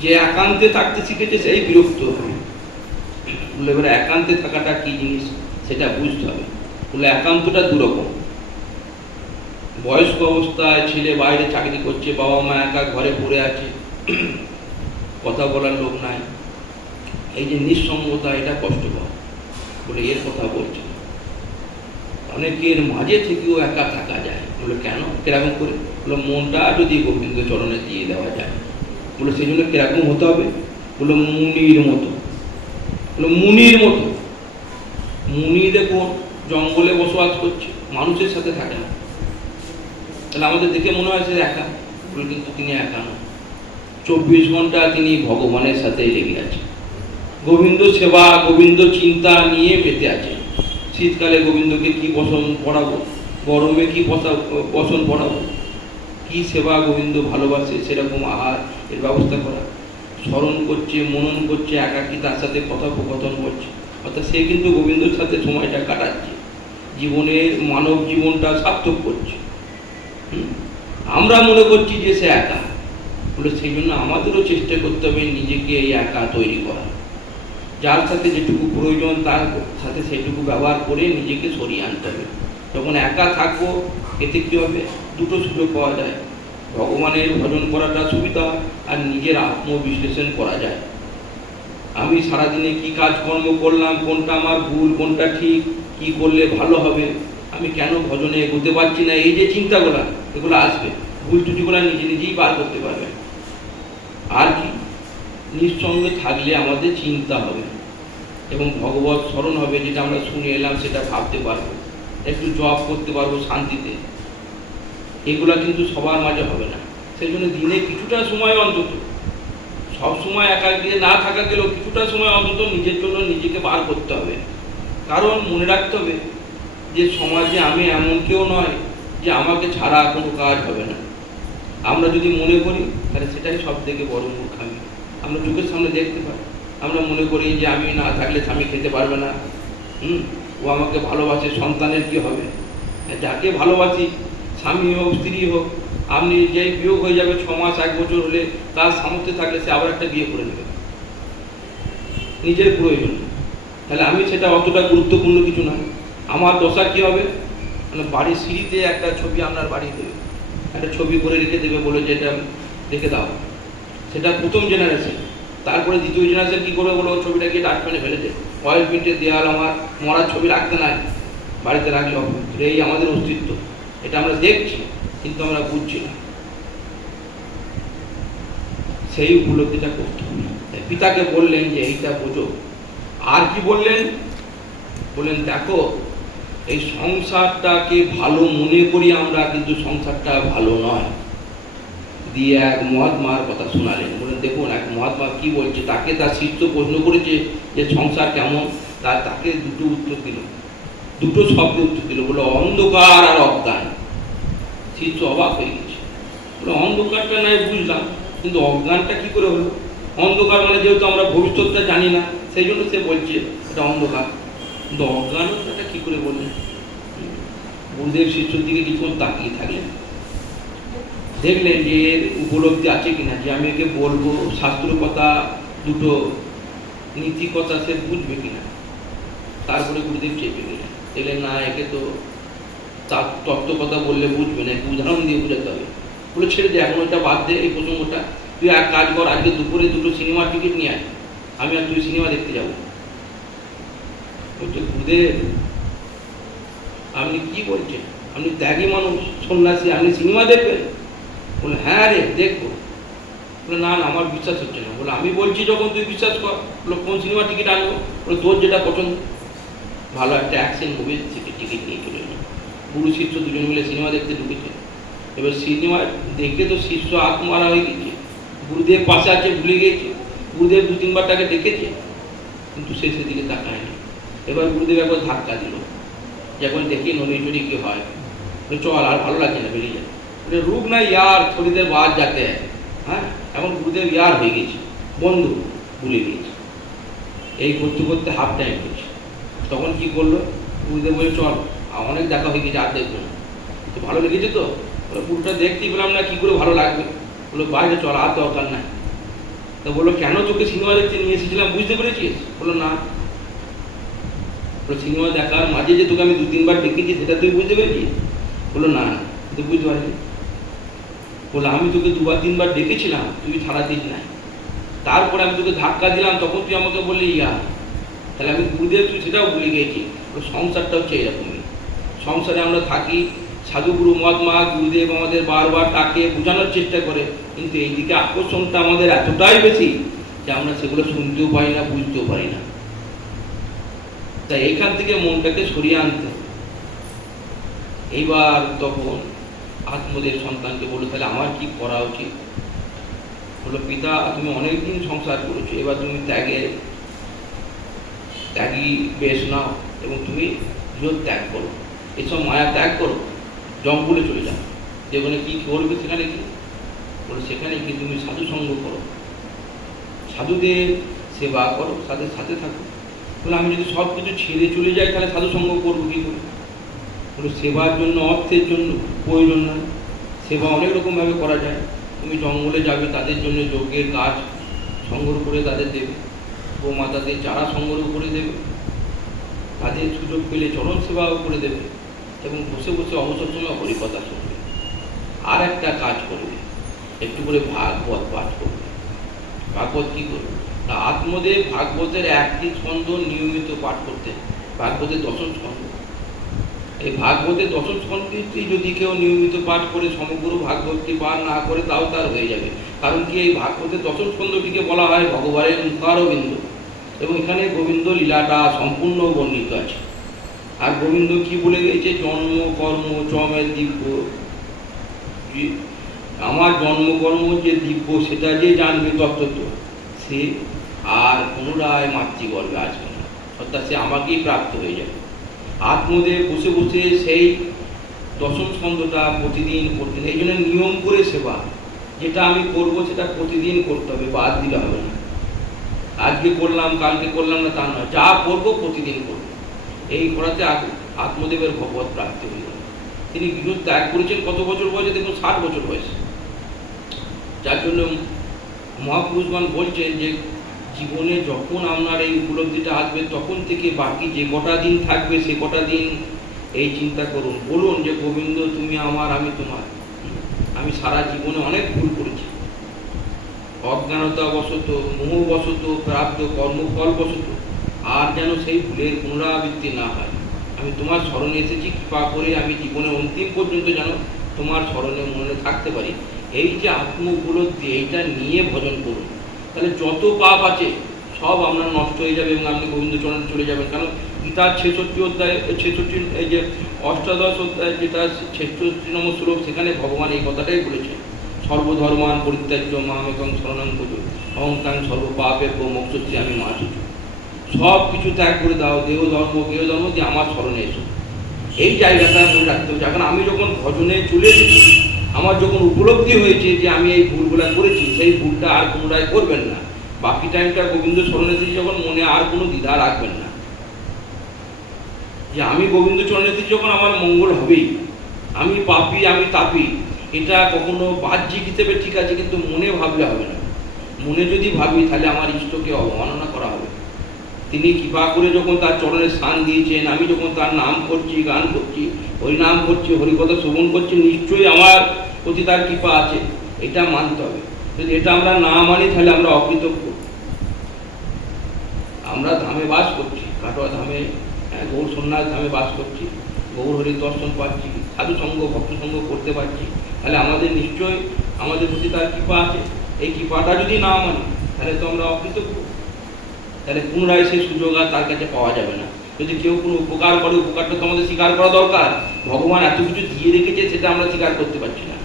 যে একান্তে থাকতে শিখেছে সেই বিরক্ত হবে। বলে এবার একান্তে থাকাটা কি জিনিস সেটা বুঝতে হবে। বলে একান্তটা দুরকম। বয়স্ক অবস্থায় ছেলে বাইরে চাকরি করছে, বাবা মা একা ঘরে পড়ে আছে, কথা বলার লোক নাই, এই যে নিঃসঙ্গতা, এটা কষ্ট পাওয়া। বলে এর কথা বলছে অনেকের মাঝে থেকেও একা থাকা যায়। বলে কেন, কিরকম করে? বলে মনটা যদি গোবিন্দ চরণে দিয়ে দেওয়া যায়। বলে সেই জন্য কিরকম হতে হবে? বলে মুনির মতো। বলে মুনির মতো। মুনি দেখুন জঙ্গলে বসবাস করছে, মানুষের সাথে থাকে না, তাহলে আমাদের দেখে মনে হয় সে একা। বলে কিন্তু তিনি একা নন, 24 ঘন্টা তিনি ভগবানের সাথে লেগে আছে। গোবিন্দ সেবা, গোবিন্দ চিন্তা নিয়ে মেতে আছে। শীতকালে গোবিন্দকে কি বসন পড়াবো, গরমে কি বসন পড়াবো, কি সেবা গোবিন্দ ভালোবাসে সেরকম আহার এর ব্যবস্থা করা। স্মরণ করছে, মনন করছে, একাকী তার সাথে কথোপকথন করছে। অর্থাৎ সে কিন্তু গোবিন্দর সাথে সময়টা কাটাচ্ছে, জীবনের মানব জীবনটা সার্থক করছে। আমরা মনে করছি যে সে একা। বলে সেই জন্য আমাদেরও চেষ্টা করতে হবে নিজেকে এই একা তৈরি করা। যার সাথে যেটুকু প্রয়োজন তার সাথে সেটুকু ব্যবহার করে নিজেকে সরিয়ে আনতে হবে। যখন একা থাকবো এতে কী হবে? দুটো সুযোগ পাওয়া যায়। ভগবানের ভজন করাটা সুবিধা, আর নিজের আত্মবিশ্লেষণ করা যায়। আমি সারাদিনে কি কাজকর্ম করলাম, কোনটা আমার ভুল, কোনটা ঠিক, কি করলে ভালো হবে, আমি কেন ভজনে এগোতে পারছি না, এই যে চিন্তাগুলো এগুলো আসবে, ভুল ত্রুটিগুলো নিজে নিজেই বার করতে পারবে। আর কি, নিঃসঙ্গে থাকলে আমাদের চিন্তা হবে এবং ভগবত স্মরণ হবে, যেটা আমরা শুনে এলাম সেটা ভাবতে পারবো, একটু জপ করতে পারবো শান্তিতে। এগুলা কিন্তু সবার মাঝে হবে না। সেই জন্য দিনে কিছুটা সময় অন্তত, সব সময় একা গিয়ে না থাকা গেলেও কিছুটা সময় অন্তত নিজের জন্য নিজেকে বার করতে হবে। কারণ মনে রাখতে হবে যে সমাজে আমি এমন কেউ নয় যে আমাকে ছাড়া কোনো কাজ হবে না। আমরা যদি মনে করি তাহলে সেটাই সব থেকে বড় মূর্খামি। আমরা চোখের সামনে দেখতে পাই, আমরা মনে করি যে আমি না থাকলে স্বামী খেতে পারবে না, ও আমাকে ভালোবাসে, সন্তানের কী হবে? যাকে ভালোবাসি, স্বামী হোক স্ত্রী হোক, আপনি যেই বিয়োগ হয়ে যাবে 6 মাস 1 বছর হলে, তার সামর্থ্যে থাকলে সে আবার একটা বিয়ে করে নেবে নিজের প্রয়োজন। তাহলে আমি সেটা অতটা গুরুত্বপূর্ণ কিছু না। আমার দশা কী হবে? মানে বাড়ির সিঁড়িতে একটা ছবি আপনার বাড়ি দেবে, একটা ছবি করে রেখে দেবে, বলে যে এটা রেখে দাও। সেটা প্রথম জেনারেশন। তারপরে দ্বিতীয় জেনারেশন কী করবে? বলে ওর ছবিটা গিয়ে ডাস্টবিনে ফেলে দেয়। অয়েল প্রিন্টের দেওয়াল আমার মরার ছবি রাখতে নাই, বাড়িতে রাখলে হবে। এই আমাদের অস্তিত্ব, এটা আমরা দেখছি কিন্তু আমরা বুঝছি না। সেই উপলব্ধিটা করতে হবে। পিতাকে বললেন যে এইটা বোঝো। আর কি বললেন? বললেন দেখো, এই সংসারটাকে ভালো মনে করি আমরা, কিন্তু সংসারটা ভালো নয়। দিয়ে এক মহাত্মার কথা শোনালেন। বলেন দেখুন এক মহাত্মা কি বলছে। তাকে তার শিষ্য প্রশ্ন করেছে যে সংসার কেমন, তাকে দুটো উত্তর দিল, দুটো শব্দে উত্তর দিল। বলে অন্ধকার আর অজ্ঞান। শিষ্য অবাক হয়ে গেছে। বলে অন্ধকারটা নয় বুঝলাম, কিন্তু অজ্ঞানটা কি করে হলো? অন্ধকার মানে যেহেতু আমরা ভবিষ্যৎটা জানি না, সেই জন্য সে বলছে এটা অন্ধকার, কিন্তু অজ্ঞানতাটা কি করে বললেন? গুরুদেব শিষ্যর দিকে কিছুক্ষণ তাকিয়ে থাকলেন, দেখলেন যে এর উপলব্ধি আছে কিনা, যে আমি একে বলবো শাস্ত্র কথা, দুটো নীতি কথা সে বুঝবে কিনা। তারপরে গুরুদেব চেপে গেলেন, দেখলেন না, একে তো তার তত্ত্ব কথা বললে বুঝবে না, একটু উদাহরণ দিয়ে বোঝাতে হবে। বলে ছেড়ে দে, এখন ওটা বাদ দে এই প্রসঙ্গটা। তুই এক কাজ কর, আজকে দুপুরে 2টো সিনেমার টিকিট নিয়ে আয়, আমি আর তুই সিনেমা দেখতে যাবো। বলছে গুরুদেব আপনি কি বলছেন, আপনি ত্যাগী মানুষ, সন্ন্যাসী, আপনি সিনেমা দেখবেন? বলে হ্যাঁ রে দেখবো। বলে না না আমার বিশ্বাস হচ্ছে না। বলে আমি বলছি যখন তুই বিশ্বাস কর। বলে কোন সিনেমা টিকিট আনবো? বলে তোর যেটা পছন্দ। ভালো একটা অ্যাকশন মুভির টিকিট নিয়ে চলে এলো। গুরু শিষ্য দুজন মিলে সিনেমা দেখতে ঢুকেছে। এবার সিনেমা দেখে তো শিষ্য হাত মারা হয়ে গেছে, গুরুদেব পাশে আছে ভুলে গিয়েছে। গুরুদেব 2-3বার তাকে ডেকেছে কিন্তু সে সেদিকে তাকায় না। এবার গুরুদেব একবার ধাক্কা দিল যে এখন দেখি নড়িচড়ি কি হয়। চল আর ভালো লাগছে না, বেরিয়ে যায়। রুক না ইয়ার থোড়ি দের বাদ যাতে। হ্যাঁ এখন গুরুদেব ইয়ার হয়ে গেছে, বন্ধু ভুলে গিয়েছে। এই করতে করতে হাফ টাইম হয়েছে। তখন কি করলো, গুরুদেব বলে চল অনেক দেখা হয়ে গেছে, আর দেখবো না। তো ভালো লেগেছে তো? পুরোটা দেখতেই পেলাম না, কি করে ভালো লাগবে? বললো বাইরে চল, আর দরকার নাই। তা বললো কেন তোকে সিনেমা দেখতে নিয়ে এসেছিলাম বুঝতে পেরেছিস? বললো না। সিনেমা দেখার মাঝে যে তোকে আমি 2-3বার দেখেছি সেটা তুই বুঝতে পেরেছিস? বললো না না তুই বুঝতে পারিনি। বললো আমি তোকে 2-3বার ডেকেছিলাম, তুই সারা দিন নাই। তারপরে আমি তোকে ধাক্কা দিলাম, তখন তুই আমাকে বললি ইয়া। তাহলে আমি গুরুদেব তুই সেটাও ভুলে গিয়েছি। সংসারটা হচ্ছে এরকমই। সংসারে আমরা থাকি, সাধুগুরু মহাত্মা গুরুদেব আমাদের বারবার তাকে বোঝানোর চেষ্টা করে, কিন্তু এইদিকে আকর্ষণটা আমাদের এতটাই বেশি যে আমরা সেগুলো শুনতেও পারি না, বুঝতেও পারি না। তাই এইখান থেকে মনটাকে সরিয়ে আনতে। এইবার তখন আত্মদেব সন্তানকে বললো তাহলে আমার কি করা উচিত? বললো পিতা তুমি অনেকদিন সংসার করেছো, এবার তুমি ত্যাগী বেশ নাও এবং তুমি গৃহ ত্যাগ করো, এসব মায়া ত্যাগ করো, জঙ্গলে চলে যাও। যেখানে কি করবে সেখানে কি? বলে সেখানে কি তুমি সাধু সঙ্গ করো, সাধুদের সেবা করো, তাদের সাথে থাকো। বলে আমি যদি সব কিছু ছেড়ে চলে যাই তাহলে সাধু সঙ্গ করবো কী করে? বলে সেবার জন্য অর্থের জন্য প্রয়োজন নয়, সেবা অনেক রকমভাবে করা যায়। তুমি জঙ্গলে যাবে, তাদের জন্য যজ্ঞের কাজ সংগ্রহ করে তাদের দেবে, গোমাতাদের চারা সংগ্রহ করে দেবে, তাদের সুযোগ পেলে চরণ সেবাও করে দেবে এবং বসে বসে অবসর সময় হরিকথা শুনবে। আর একটা কাজ করবে, একটু করে ভাগবত পাঠ করবে। ভাগবত কী করবে? তা আত্মদেব ভাগবতের 1টি স্কন্ধ নিয়মিত পাঠ করতেন, ভাগবতের 10ম স্কন্ধ। এই ভাগবতের 10ম স্কন্ধটি যদি কেউ নিয়মিত পাঠ করে সমগ্র ভাগবতটি পাঠ না করে তাও তার হয়ে যাবে। কারণ কি এই ভাগবতের 10ম স্কন্ধটিকে বলা হয় ভগবানের মুখারবিন্দ, এবং এখানে গোবিন্দ লীলাটা সম্পূর্ণ বর্ণিত আছে। আর গোবিন্দ কি বলে গেছে? জন্ম কর্ম চমের দিব্য, আমার জন্মকর্ম যে দিব্য সেটা যে জানবে তত্ত্বত সে আর পুনরায় মাতৃগর্ভে আসবে না, অর্থাৎ সে আমাকেই প্রাপ্ত হয়ে যাবে। আত্মদেব বসে বসে সেই 10ম স্কন্ধটা প্রতিদিন করতেন। এই জন্য নিয়ম করে সেবা, যেটা আমি করবো সেটা প্রতিদিন করতে হবে, বাদ দিলে হবে না। আজকে করলাম কালকে করলাম না তা নয়, যা করবো প্রতিদিন করবো। এই করাতে আত্মদেবের ভগবত প্রাপ্তি হয়ে গেল। তিনি গৃহ ত্যাগ করেছেন কত বছর বয়সে? দেখুন 60 বছর বয়সে। যার জন্য মহাপুরুষগণ বলছেন যে জীবনে যখন আপনার এই উপলব্ধিটা আসবে তখন থেকে বাকি যে কটা দিন থাকবে সে কটা দিন এই চিন্তা করুন, বলুন যে গোবিন্দ তুমি আমার, আমি তোমার। আমি সারা জীবনে অনেক ভুল করেছি, অজ্ঞানতাবশত, মোহবশত, প্রাপ্ত কর্মফল বশত, আর যেন সেই ভুলের পুনরাবৃত্তি না হয়। আমি তোমার স্মরণে এসেছি, কৃপা করে আমি জীবনে অন্তিম পর্যন্ত যেন তোমার স্মরণে মনে থাকতে পারি। এই যে আত্ম উপলব্ধি, এইটা নিয়ে ভজন করুন, তাহলে যত পাপ আছে সব আপনার নষ্ট হয়ে যাবে এবং আপনি গোবিন্দ চরণে চলে যাবেন। কারণ গীতার 66 অধ্যায়, 66 এই যে অষ্টাদশ অধ্যায় যেটা 66 শ্লোক, সেখানে ভগবান এই কথাটাই বলেছেন, সর্বধর্মান পরিত্যাজ্য মামেকং শরণং ব্রজ অহংকাং সর্বপাপেভ্যো মোক্ষস্যে আমি মাসুচু। সব কিছু ত্যাগ করে দাও, দেহ ধর্ম গেহ ধর্ম দিয়ে আমার স্মরণে এসো। এই জায়গাটা মনে রাখতে হবে। এখন আমি যখন ভজনে চলে এসেছি, আমার যখন উপলব্ধি হয়েছে যে আমি এই ভুলগুলো করেছি, সেই ভুলটা আর পুনরায় করবেন না। বাকি টাইমটা গোবিন্দ স্মরণে এসেছি যখন, মনে আর কোনো দ্বিধা রাখবেন না যে আমি গোবিন্দ চরণে এসেছি যখন আমার মঙ্গল হবেই। আমি পাপী, আমি তাপী, এটা কখনো বাহ্যিক হিসেবে ঠিক আছে, কিন্তু মনে ভাবলে হবে না। মনে যদি ভাবি তাহলে আমার ইষ্টকে অবমাননা করা হবে। তিনি কৃপা করে যখন তার চরণে স্থান দিয়েছেন, আমি যখন তার নাম করছি, গান করছি, হরিনাম করছি, হরিকথা শ্রবণ করছি, নিশ্চয়ই আমার প্রতি তার কৃপা আছে, এটা মানতে হবে। যদি এটা আমরা না মানি তাহলে আমরা অকৃতজ্ঞ। আমরা ধামে বাস করছি, কাটোয়া ধামে, গৌর সন্ন্যাস ধামে বাস করছি, গৌর হরির দর্শন পাচ্ছি, সাধু সঙ্গ ভক্ত সঙ্গ করতে পারছি, তাহলে আমাদের নিশ্চয়ই আমাদের প্রতি তার কৃপা আছে। এই কৃপাটা যদি না মানি তাহলে তো আমরা অকৃতজ্ঞ। তাহলে পুনরায় সেই সুযোগ আর তার কাছে পাওয়া যাবে না। যদি কেউ কোনো উপকার করে, উপকারটা তো আমাদের স্বীকার করা দরকার। ভগবান এত কিছু দিয়ে রেখেছে, সেটা আমরা স্বীকার করতে পারছি না।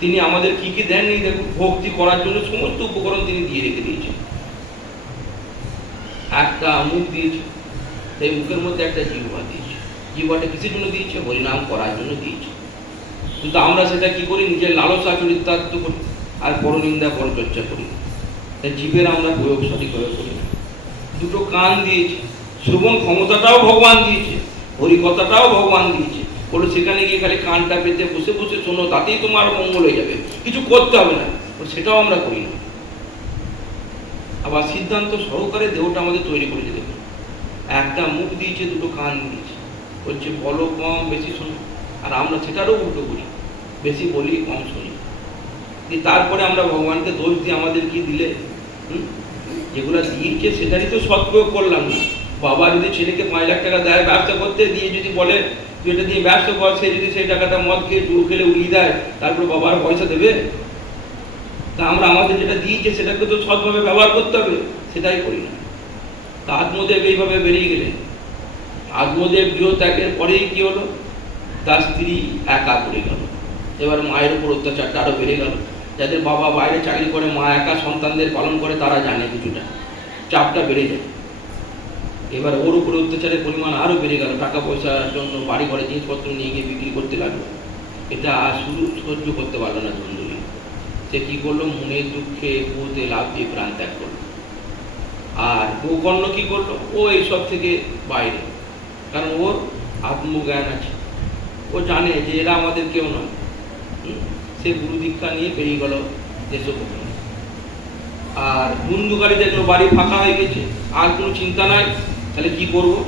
তিনি আমাদের কি কি দেননি দেখুন, ভক্তি করার জন্য সমস্ত উপকরণ তিনি দিয়ে রেখে দিয়েছেন। একটা মুখ দিয়েছে, সেই মুখের মধ্যে একটা জিহ্বা দিয়েছে। জিহ্বাটা কিসের জন্য দিয়েছে? হরিনাম করার জন্য দিয়েছে। কিন্তু আমরা সেটা কি করি? নিজের লালসা চরিতার্থ করি আর পরনিন্দা পরচর্চা করি। তাই জীবের আমরা প্রয়োগ সঠিকভাবে করি না। দুটো কান দিয়েছে, শ্রবণ ক্ষমতাটাও ভগবান দিয়েছে, হরিকথাটাও ভগবান দিয়েছে। বলে সেখানে গিয়ে খালি কানটা পেতে বসে বসে শোনো, তাতেই তোমার মঙ্গল হয়ে যাবে, কিছু করতে হবে না। সেটাও আমরা করি না। আবার সিদ্ধান্ত সহকারে দেহটা আমাদের তৈরি করে দিতে হবে। একটা মুখ দিয়েছে, দুটো কান দিয়েছে, বলছে বলো কম বেশি শোনো। আর আমরা সেটারও উল্টো করি, বেশি বলি কম শুনি। তারপরে আমরা ভগবানকে দোষ দিয়ে আমাদের কি দিলে, যেগুলো দিয়েছে সেটারই তো সৎপ্রয়োগ করলাম না। বাবা যদি ছেলেকে 5 লাখ টাকা দেয় ব্যবসা করতে, দিয়ে যদি বলে তুই এটা দিয়ে ব্যবসা কর, সে যদি সেই টাকাটা মদ খেয়ে জুয়ো খেলে উড়িয়ে দেয়, তারপরে বাবার পয়সা দেবে? তা আমরা আমাদের যেটা দিয়েছে সেটাকে তো সৎভাবে ব্যবহার করতে হবে, সেটাই করি না। তা আত্মদেব এইভাবে বেরিয়ে গেলেন। আত্মদেব গৃহত্যাগের পরেই কি হলো? তার স্ত্রী একা পড়ে গেল। এবার মায়ের উপর অত্যাচারটা আরো বেড়ে গেল। যাদের বাবা বাইরে চাকরি করে, মা একা সন্তানদের পালন করে, তারা জানে কিছুটা চাপটা বেড়ে যায়। এবার ওর উপরে অত্যাচারের পরিমাণ আরো বেড়ে গেল। টাকা পয়সার জন্য বাড়ি ঘরে জিনিসপত্র নিয়ে গিয়ে বিক্রি করতে লাগলো। এটা শুরু সহ্য করতে পারলো না ধন্দুলি। সে কি করলো? মনের দুঃখে কুয়োতে লাফ দিয়ে প্রাণ ত্যাগ করলো। আর গোকর্ণ কি করলো? ও এইসব থেকে বাইরে, কারণ ওর আত্মজ্ঞান আছে, ও জানে যে এরা আমাদের কেউ নয়। সে গুরু দীক্ষা নিয়ে বেরিয়ে গেল দেশভ্রমণে। আর বন্ধুকারী দেখলো বাড়ি ফাঁকা হয়ে গেছে, আর কোনো চিন্তা নাই, তাহলে কি করবো?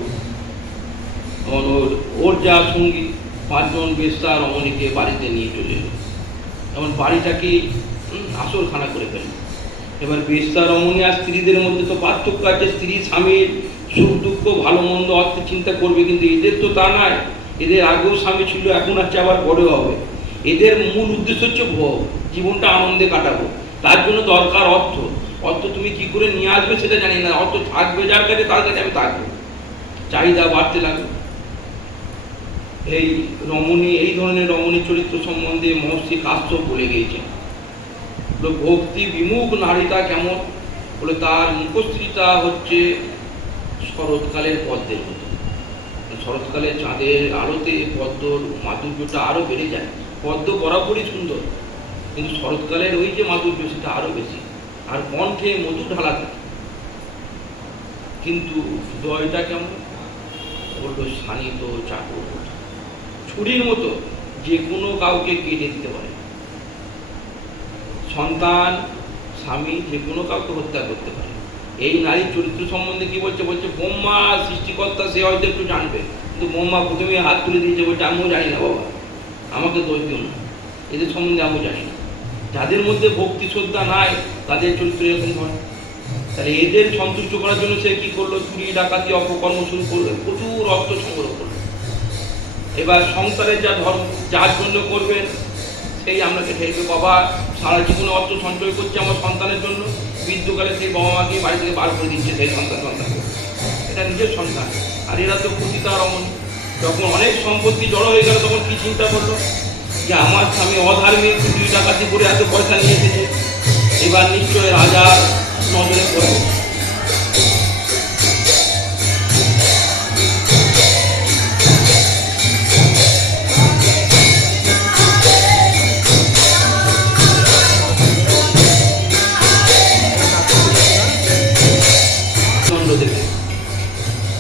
ওর যা সঙ্গী 5 জন বেশ্যা রমণীকে বাড়িতে নিয়ে চলে এলো। এমন বাড়িটাকে আসরখানা করে ফেলল। এবার বেশ্যা রমণী আর স্ত্রীদের মধ্যে তো পার্থক্য আছে। স্ত্রী স্বামীর সুখ দুঃখ ভালো মন্দ অর্থে চিন্তা করবে, কিন্তু এদের তো তা নয়। এদের আগেও স্বামী ছিল, এখন আছে, আবার পরেও হবে। এদের মূল উদ্দেশ্য হচ্ছে ভোগ, জীবনটা আনন্দে কাটাবো। তার জন্য দরকার অর্থ। অর্থ তুমি কি করে নিয়ে আসবে সেটা জানি না, অর্থ থাকবে যার কাছে, তার কাছে আমি থাকবো। চাহিদা বাড়তে লাগবে। এই রমণী, এই ধরনের রমণী চরিত্র সম্বন্ধে মহর্ষি কাশ্যপ বলে গিয়েছেন। ভক্তি বিমুখ নারীটা কেমন? বলে তার মুখশ্রীটা হচ্ছে শরৎকালের পদ্মের মতো। শরৎকালে চাঁদের আলোতে পদ্মর মাধুর্যটা আরো বেড়ে যায়। পদ্ম বরাবরই সুন্দর, কিন্তু শরৎকালের ওই যে মাধুর্য, সেটা আরো বেশি। আর কণ্ঠে মধু ঢালা থাকে। কিন্তু হৃদয়টা কেমন? বললো শানিত চাকর, ছুরির মতো, যে কোনো কাউকে কেটে দিতে পারে। সন্তান, স্বামী, যে কোনো কাউকে হত্যা করতে পারে। এই নারীর চরিত্র সম্বন্ধে কি বলছে? বলছে ব্রহ্মা সৃষ্টিকর্তা, সে হয়তো একটু জানবে, কিন্তু ব্রহ্মা প্রথমে হাত তুলে দিয়েছে, বলছে আমিও জানি না বাবা, আমাকে দোষ দিও না, এদের সম্বন্ধে আমিও জানি না। যাদের মধ্যে ভক্তি শ্রদ্ধা নাই, তাদের চরিত্র এরকম হয়। তাহলে এদের সন্তুষ্ট করার জন্য সে কি করলো? চুরি ডাকাতি অপকর্ম শুরু করলো, প্রচুর অর্থ সংগ্রহ করলো। এবার সংসারের যা ধর্ম, যার জন্য করবেন সেই আপনাকে ঠেকবে। বাবা সারা জীবনে অর্থ সঞ্চয় করছে আমার সন্তানের জন্য, বৃদ্ধকালে সেই বাবা মাকে বাড়ি থেকে বার করে দিচ্ছে সেই সন্তান। এটা নিজের সন্তান। আর এরা তো পতিতা রমণী। যখন অনেক সম্পত্তি জড়ো হয়ে গেল, তখন কি চিন্তা করলো? যে আমার স্বামী অধার্মিক, চুরি ডাকাতি করে এত পয়সা নিয়ে এসেছে, এবার নিশ্চয় রাজার নজরে পড়বে।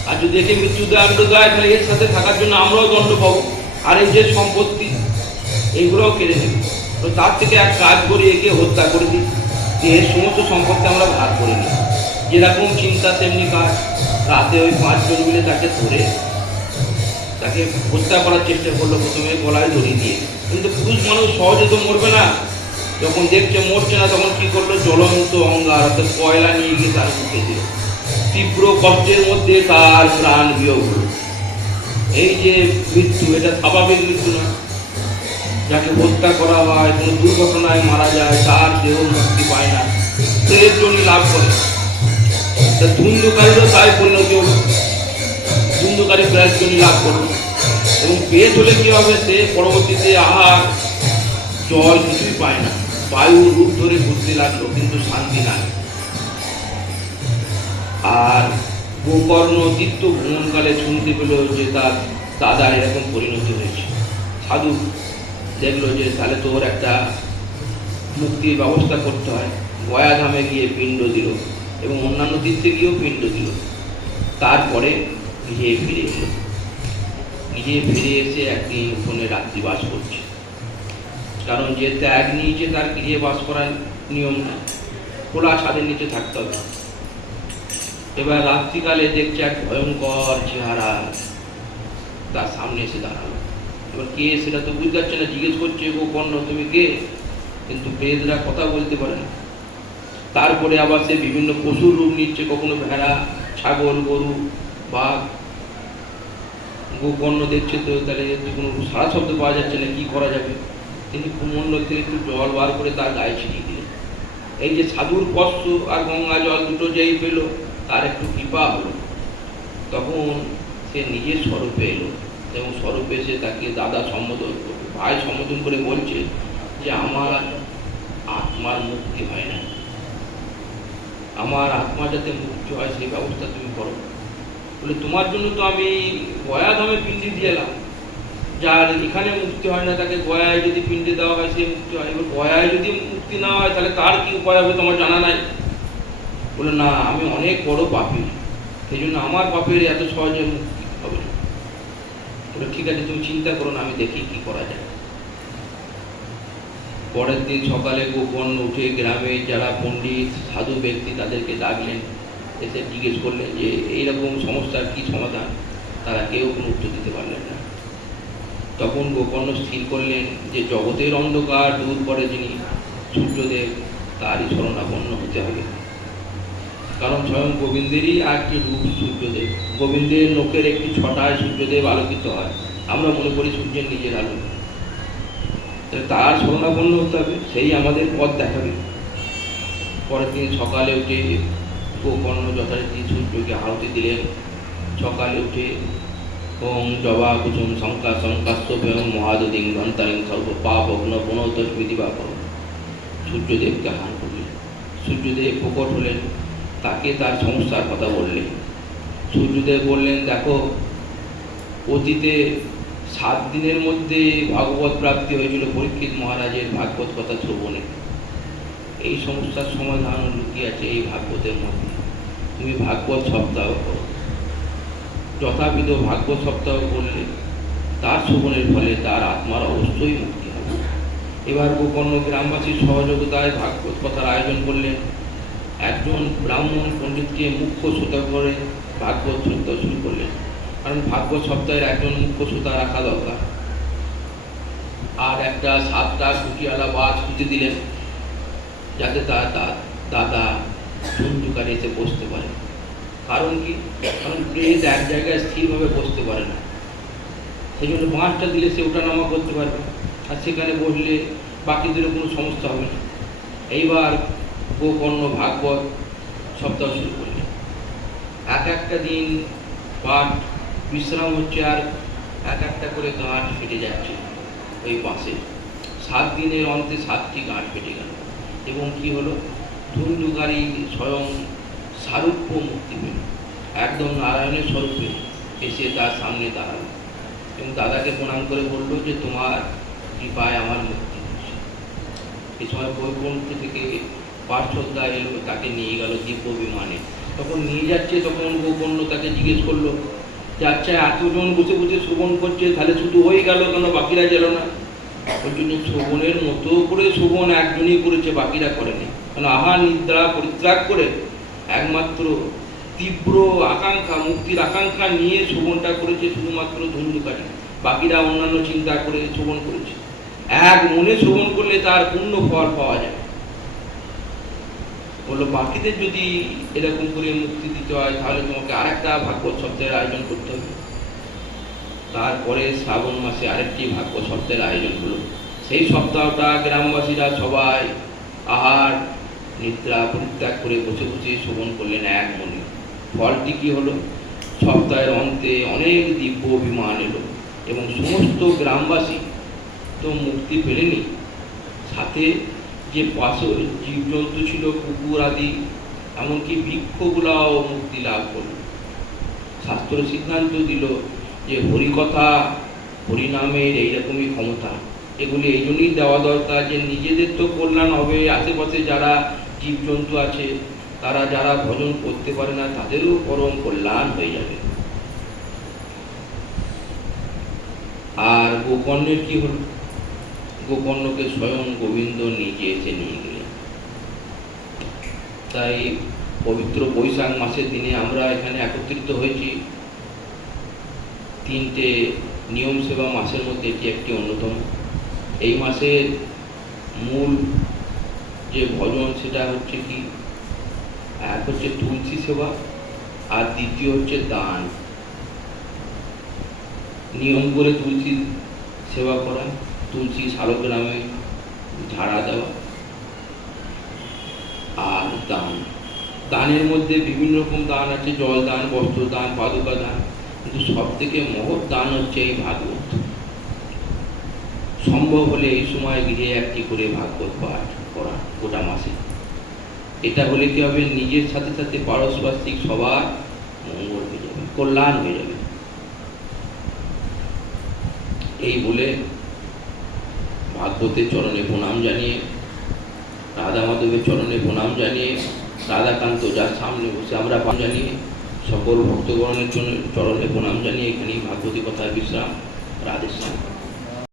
আর যদি একে মৃত্যুদণ্ড দেয়, তাহলে এর সাথে থাকার জন্য আমরাও দণ্ড পাবো। আর এই যে সম্পত্তি, এইগুলোও কেড়ে নেবে। তো তার থেকে এক কাজ করে একে হত্যা করে দিই, এর সমস্ত সম্পত্তি আমরা ভাগ করে নিই। যেরকম চিন্তা তেমনি কাজ। রাতে ওই 5 জন মিলে তাকে ধরে তাকে হত্যা করার চেষ্টা করলো। প্রথমে গলায় দড়ি দিয়ে, কিন্তু পুরুষ মানুষ সহজে তো মরবে না। যখন দেখছে মরছে না তখন কি করলো, জ্বলন্ত অঙ্গার অর্থাৎ কয়লা নিয়ে গিয়ে তার মুখে দিল। তীব্র কষ্টের মধ্যে তার প্রাণ বিয়োগ হলো। এই যে মৃত্যু, এটা স্বাভাবিক মৃত্যু না। যাকে হত্যা করা হয়, কোনো দুর্ঘটনায় মারা যায়, তার দেহ মুক্তি পায় না, এর জন্য লাভ করে। তা ধুন্ধুকারীরও তাই পরিণতি হল, ধুন্ধুকারী প্রায় জন্য লাভ করল। এবং পেট হলে কি হবে, সে পরবর্তীতে আহার জল কিছুই পায় না, বায়ু রূপ ধরে ঘুরতে লাগলো, কিন্তু শান্তি নাই। আর গোকর্ণ তীর্থ ভ্রমণকালে শুনতে পেল যে তার দাদা এরকম পরিণতি হয়েছে। সাধু দেখলো যে তাহলে তো ওর একটা মুক্তির ব্যবস্থা করতে হয়। গয়াধামে গিয়ে পিণ্ড দিল এবং অন্যান্য তীর্থে গিয়েও পিণ্ড দিল। তারপরে গৃহে ফিরে এলো। গৃহে ফিরে এসে একদিন উঠোনে রাত্রিবাস করছে, কারণ যে ত্যাগ নিয়েছে তার গৃহে বাস করার নিয়ম না, খোলা ছাদের নিচে থাকতে হবে। এবার রাত্রিকালে দেখছে এক ভয়ঙ্কর চেহারা তার সামনে এসে দাঁড়ালো। এবার কে সেটা তো বুঝতে পারছে না, জিজ্ঞেস করছে গোকর্ণ তুমি কে, কিন্তু প্রেতরা কথা বলতে পারে না। তারপরে আবার সে বিভিন্ন পশুর রূপ নিচ্ছে, কখনো ভেড়া, ছাগল, গরু, বাঘ। গোকর্ণ দেখছে তো তাহলে কোনো সারা শব্দ পাওয়া যাচ্ছে না, কি করা যাবে। তিনি কুমণ্ডল থেকে একটু জল বার করে তার গায়ে ছিটিয়ে দিলেন। এই যে সাধুর কষ্ট আর গঙ্গা জল দুটো যেই পেল, তার একটু কৃপা হলো। তখন সে নিজের স্বরূপে এলো এবং স্বরূপে এসে তাকে দাদা সম্বোধন, ভাই সম্বোধন করে বলছে যে আমার আত্মার মুক্তি হয় না, আমার আত্মা যাতে মুক্তি হয় সেই ব্যবস্থা তুমি করো। বলে তোমার জন্য তো আমি গয়াধামে পিণ্ডি দিয়ে এলাম, যার এখানে মুক্তি হয় না তাকে গয়ায় যদি পিণ্ডি দেওয়া হয় সে মুক্তি হয়। এবার গয়ায় যদি মুক্তি না হয় তাহলে তার কি উপায় হবে তোমার জানা নাই। বলে না, আমি অনেক বড় পাপী, সেই জন্য আমার পাপের এত সহজে মুক্তি হবে না। বলে ঠিক আছে, তুমি চিন্তা করো না, আমি দেখি কি করা যায়। পরের দিন সকালে গোকর্ণ উঠে গ্রামে যারা পণ্ডিত সাধু ব্যক্তি তাদেরকে ডাকলেন, এসে জিজ্ঞেস করলেন যে এইরকম সমস্যার কি সমাধান। তারা কেউ কোনো উত্তর দিতে পারলেন না। তখন গোকর্ণ স্থির করলেন যে জগতের অন্ধকার দূর করে যিনি সূর্যদেব, তারই শরণাপন্ন হতে হবে। কারণ স্বয়ং গোবিন্দেরই একটি রূপ সূর্যদেব। গোবিন্দের নখের একটি ছটায় সূর্যদেব আলোকিত হয়, আমরা মনে করি সূর্যের নিজের আলো। তার শরণাপন্ন হতে হবে, সেই আমাদের পথ দেখাবে। পরের দিন সকালে উঠে গোকর্ণ যথারীতি সূর্যকে আরতি দিলেন। সকালে উঠে ওং জবা কুসুম শঙ্কা শঙ্কাস্য এবং মহাদিং ঘন্টারিং সর্ব পাপ অগ্ন পুনঃস্মৃতি বা সূর্যদেবকে আহ্বান করলেন। সূর্যদেব প্রকট হলেন, তাকে তার সমস্যার কথা বললেন। সূর্যদেব বললেন, দেখো অতীতে 7 দিনের মধ্যে ভাগবত প্রাপ্তি হয়েছিল পরীক্ষিত মহারাজের ভাগবত কথা শ্রবণে। এই সমস্যার সমাধান লুকিয়ে আছে এই ভাগবতের মধ্যে। তুমি ভাগবত সপ্তাহ করো, যথাবিধ ভাগবত সপ্তাহ করলে তার শ্রবণের ফলে তার আত্মার অবশ্যই মুক্তি হবে। এবার গোকর্ণ গ্রামবাসীর সহযোগিতায় ভাগবত কথার আয়োজন করলেন। একজন ব্রাহ্মণ পণ্ডিতকে মুখ্য শ্রোতা করে ভাগবত শ্রদ্ধা শুরু করলেন, কারণ ভাগবত সপ্তাহের একজন মুখ্য শ্রোতা রাখা দরকার। আর একটা 7টা খুঁটিওয়ালা বাজ খুঁজে দিলেন, যাতে তার দাদা ধুন্ধুকারে এসে বসতে পারে। কারণ কি, কারণ প্রেত এক জায়গায় স্থিরভাবে বসতে পারে না, সেই জন্য বাঁশটা দিলে সে ওঠানামা করতে পারবে, আর সেখানে বসলে বাকিদেরও কোনো সমস্যা হবে না। এইবার গোকর্ণ ভাগবত সপ্তাহ শুরু করলেন। এক একটা দিন পাঠ বিশ্রাম হচ্ছে, আর এক একটা করে গাঁট ফেটে যাচ্ছে ওই বাঁশে। 7 দিনের অন্তে 7টি গাঁট ফেটে গেল এবং কি হলো, ধুন্ধুকারী স্বয়ং সারূপ্য মুক্তি পেল, একদম নারায়ণের স্বরূপে এসে তার সামনে দাঁড়ালো এবং দাদাকে প্রণাম করে বলল যে তোমার কৃপায় আমার মুক্তি হচ্ছে। এই সময় বৈকুণ্ঠ থেকে পার্শ্বদা এলো, তাকে নিয়ে গেল দিব্য বিমানে। তখন নিয়ে যাচ্ছে, তখন গোকর্ণ তাকে জিজ্ঞেস করলো যে আচ্ছা এতজন বসে বসে শ্রবণ করছে, তাহলে শুধু হয়ে গেল কেন, বাকিরা গেল না? ওই জন্য শ্রবণের মতো করে শ্রবণ একজনই করেছে, বাকিরা করেনি। কারণ আহার নিদ্রা পরিত্যাগ করে একমাত্র তীব্র আকাঙ্ক্ষা, মুক্তির আকাঙ্ক্ষা নিয়ে শ্রবণটা করেছে শুধুমাত্র ধুন্ধুকারী, বাকিরা অন্যান্য চিন্তা করে শ্রবণ করেছে। এক মনে শ্রবণ করলে তার পূর্ণ ফল পাওয়া যায়। বললো বাকিদের যদি এরকম করে মুক্তি দিতে হয় তাহলে তোমাকে আরেকটা ভাগবত সপ্তাহের আয়োজন করতে হবে। তারপরে শ্রাবণ মাসে আরেকটি ভাগবত সপ্তাহের আয়োজন হলো। সেই সপ্তাহটা গ্রামবাসীরা সবাই আহার নিদ্রা পরিত্যাগ করে বসে বসে শ্রবণ করলেন এক মনে। ফলটি কি হলো? সপ্তাহের অন্তে অনেক দিব্য বিমান এলো এবং সমস্ত গ্রামবাসী তো মুক্তি পেলেনি, সাথে যে পাশে জীবজন্তু ছিল কুকুর আদি এমনকি বৃক্ষগুলাও মুক্তি লাভ করল। শাস্ত্র সিদ্ধান্ত দিল যে হরিকথা হরিনামের এইরকমই ক্ষমতা, এগুলি এই জন্যই দেওয়া দরকার যে নিজেদের তো কল্যাণ হবে, আশেপাশে যারা জীবজন্তু আছে তারা যারা ভজন করতে পারে না তাদেরও পরম কল্যাণ হয়ে যাবে। আর গোকর্ণের কি হল? গোকর্ণকে স্বয়ং গোবিন্দ নিজে এসে নিয়ে গেলেন। তাই পবিত্র বৈশাখ মাসের দিনে আমরা এখানে একত্রিত হয়েছি। তিনটে নিয়ম সেবা মাসের মধ্যে এটি একটি অন্যতম। এই মাসের মূল যে ভজন সেটা হচ্ছে কি, এক হচ্ছে তুলসী সেবা আর দ্বিতীয় হচ্ছে দান। নিয়ম করে তুলসী সেবা করা, তুলসী শালগ্রামে ঝাড়া দেওয়া, আর দান। দানের মধ্যে বিভিন্ন রকম দান আছে, জল দান, বস্ত্র দান, পাদুকা দান, কিন্তু সব থেকে মহৎ দান হচ্ছে এই ভাগবত। সম্ভব হলে এই সময় গৃহে একটি করে ভাগবত পাঠ করা গোটা মাসে। এটা হলে কি হবে, নিজের সাথে সাথে পারস্পরিক সবার মঙ্গল হয়ে যাবে, কল্যাণ হয়ে যাবে। এই বলে ভাগবতের চরণে প্রণাম জানিয়ে, রাধা মাধবের চরণে প্রণাম জানিয়ে, রাধাকান্ত যার সামনে বসে আমরা প্রণাম জানিয়ে, সকল ভক্তগণের জন্য চরণে প্রণাম জানিয়ে এখানেই ভাগবতী কথার বিশ্রাম। রাধেশ্যাম।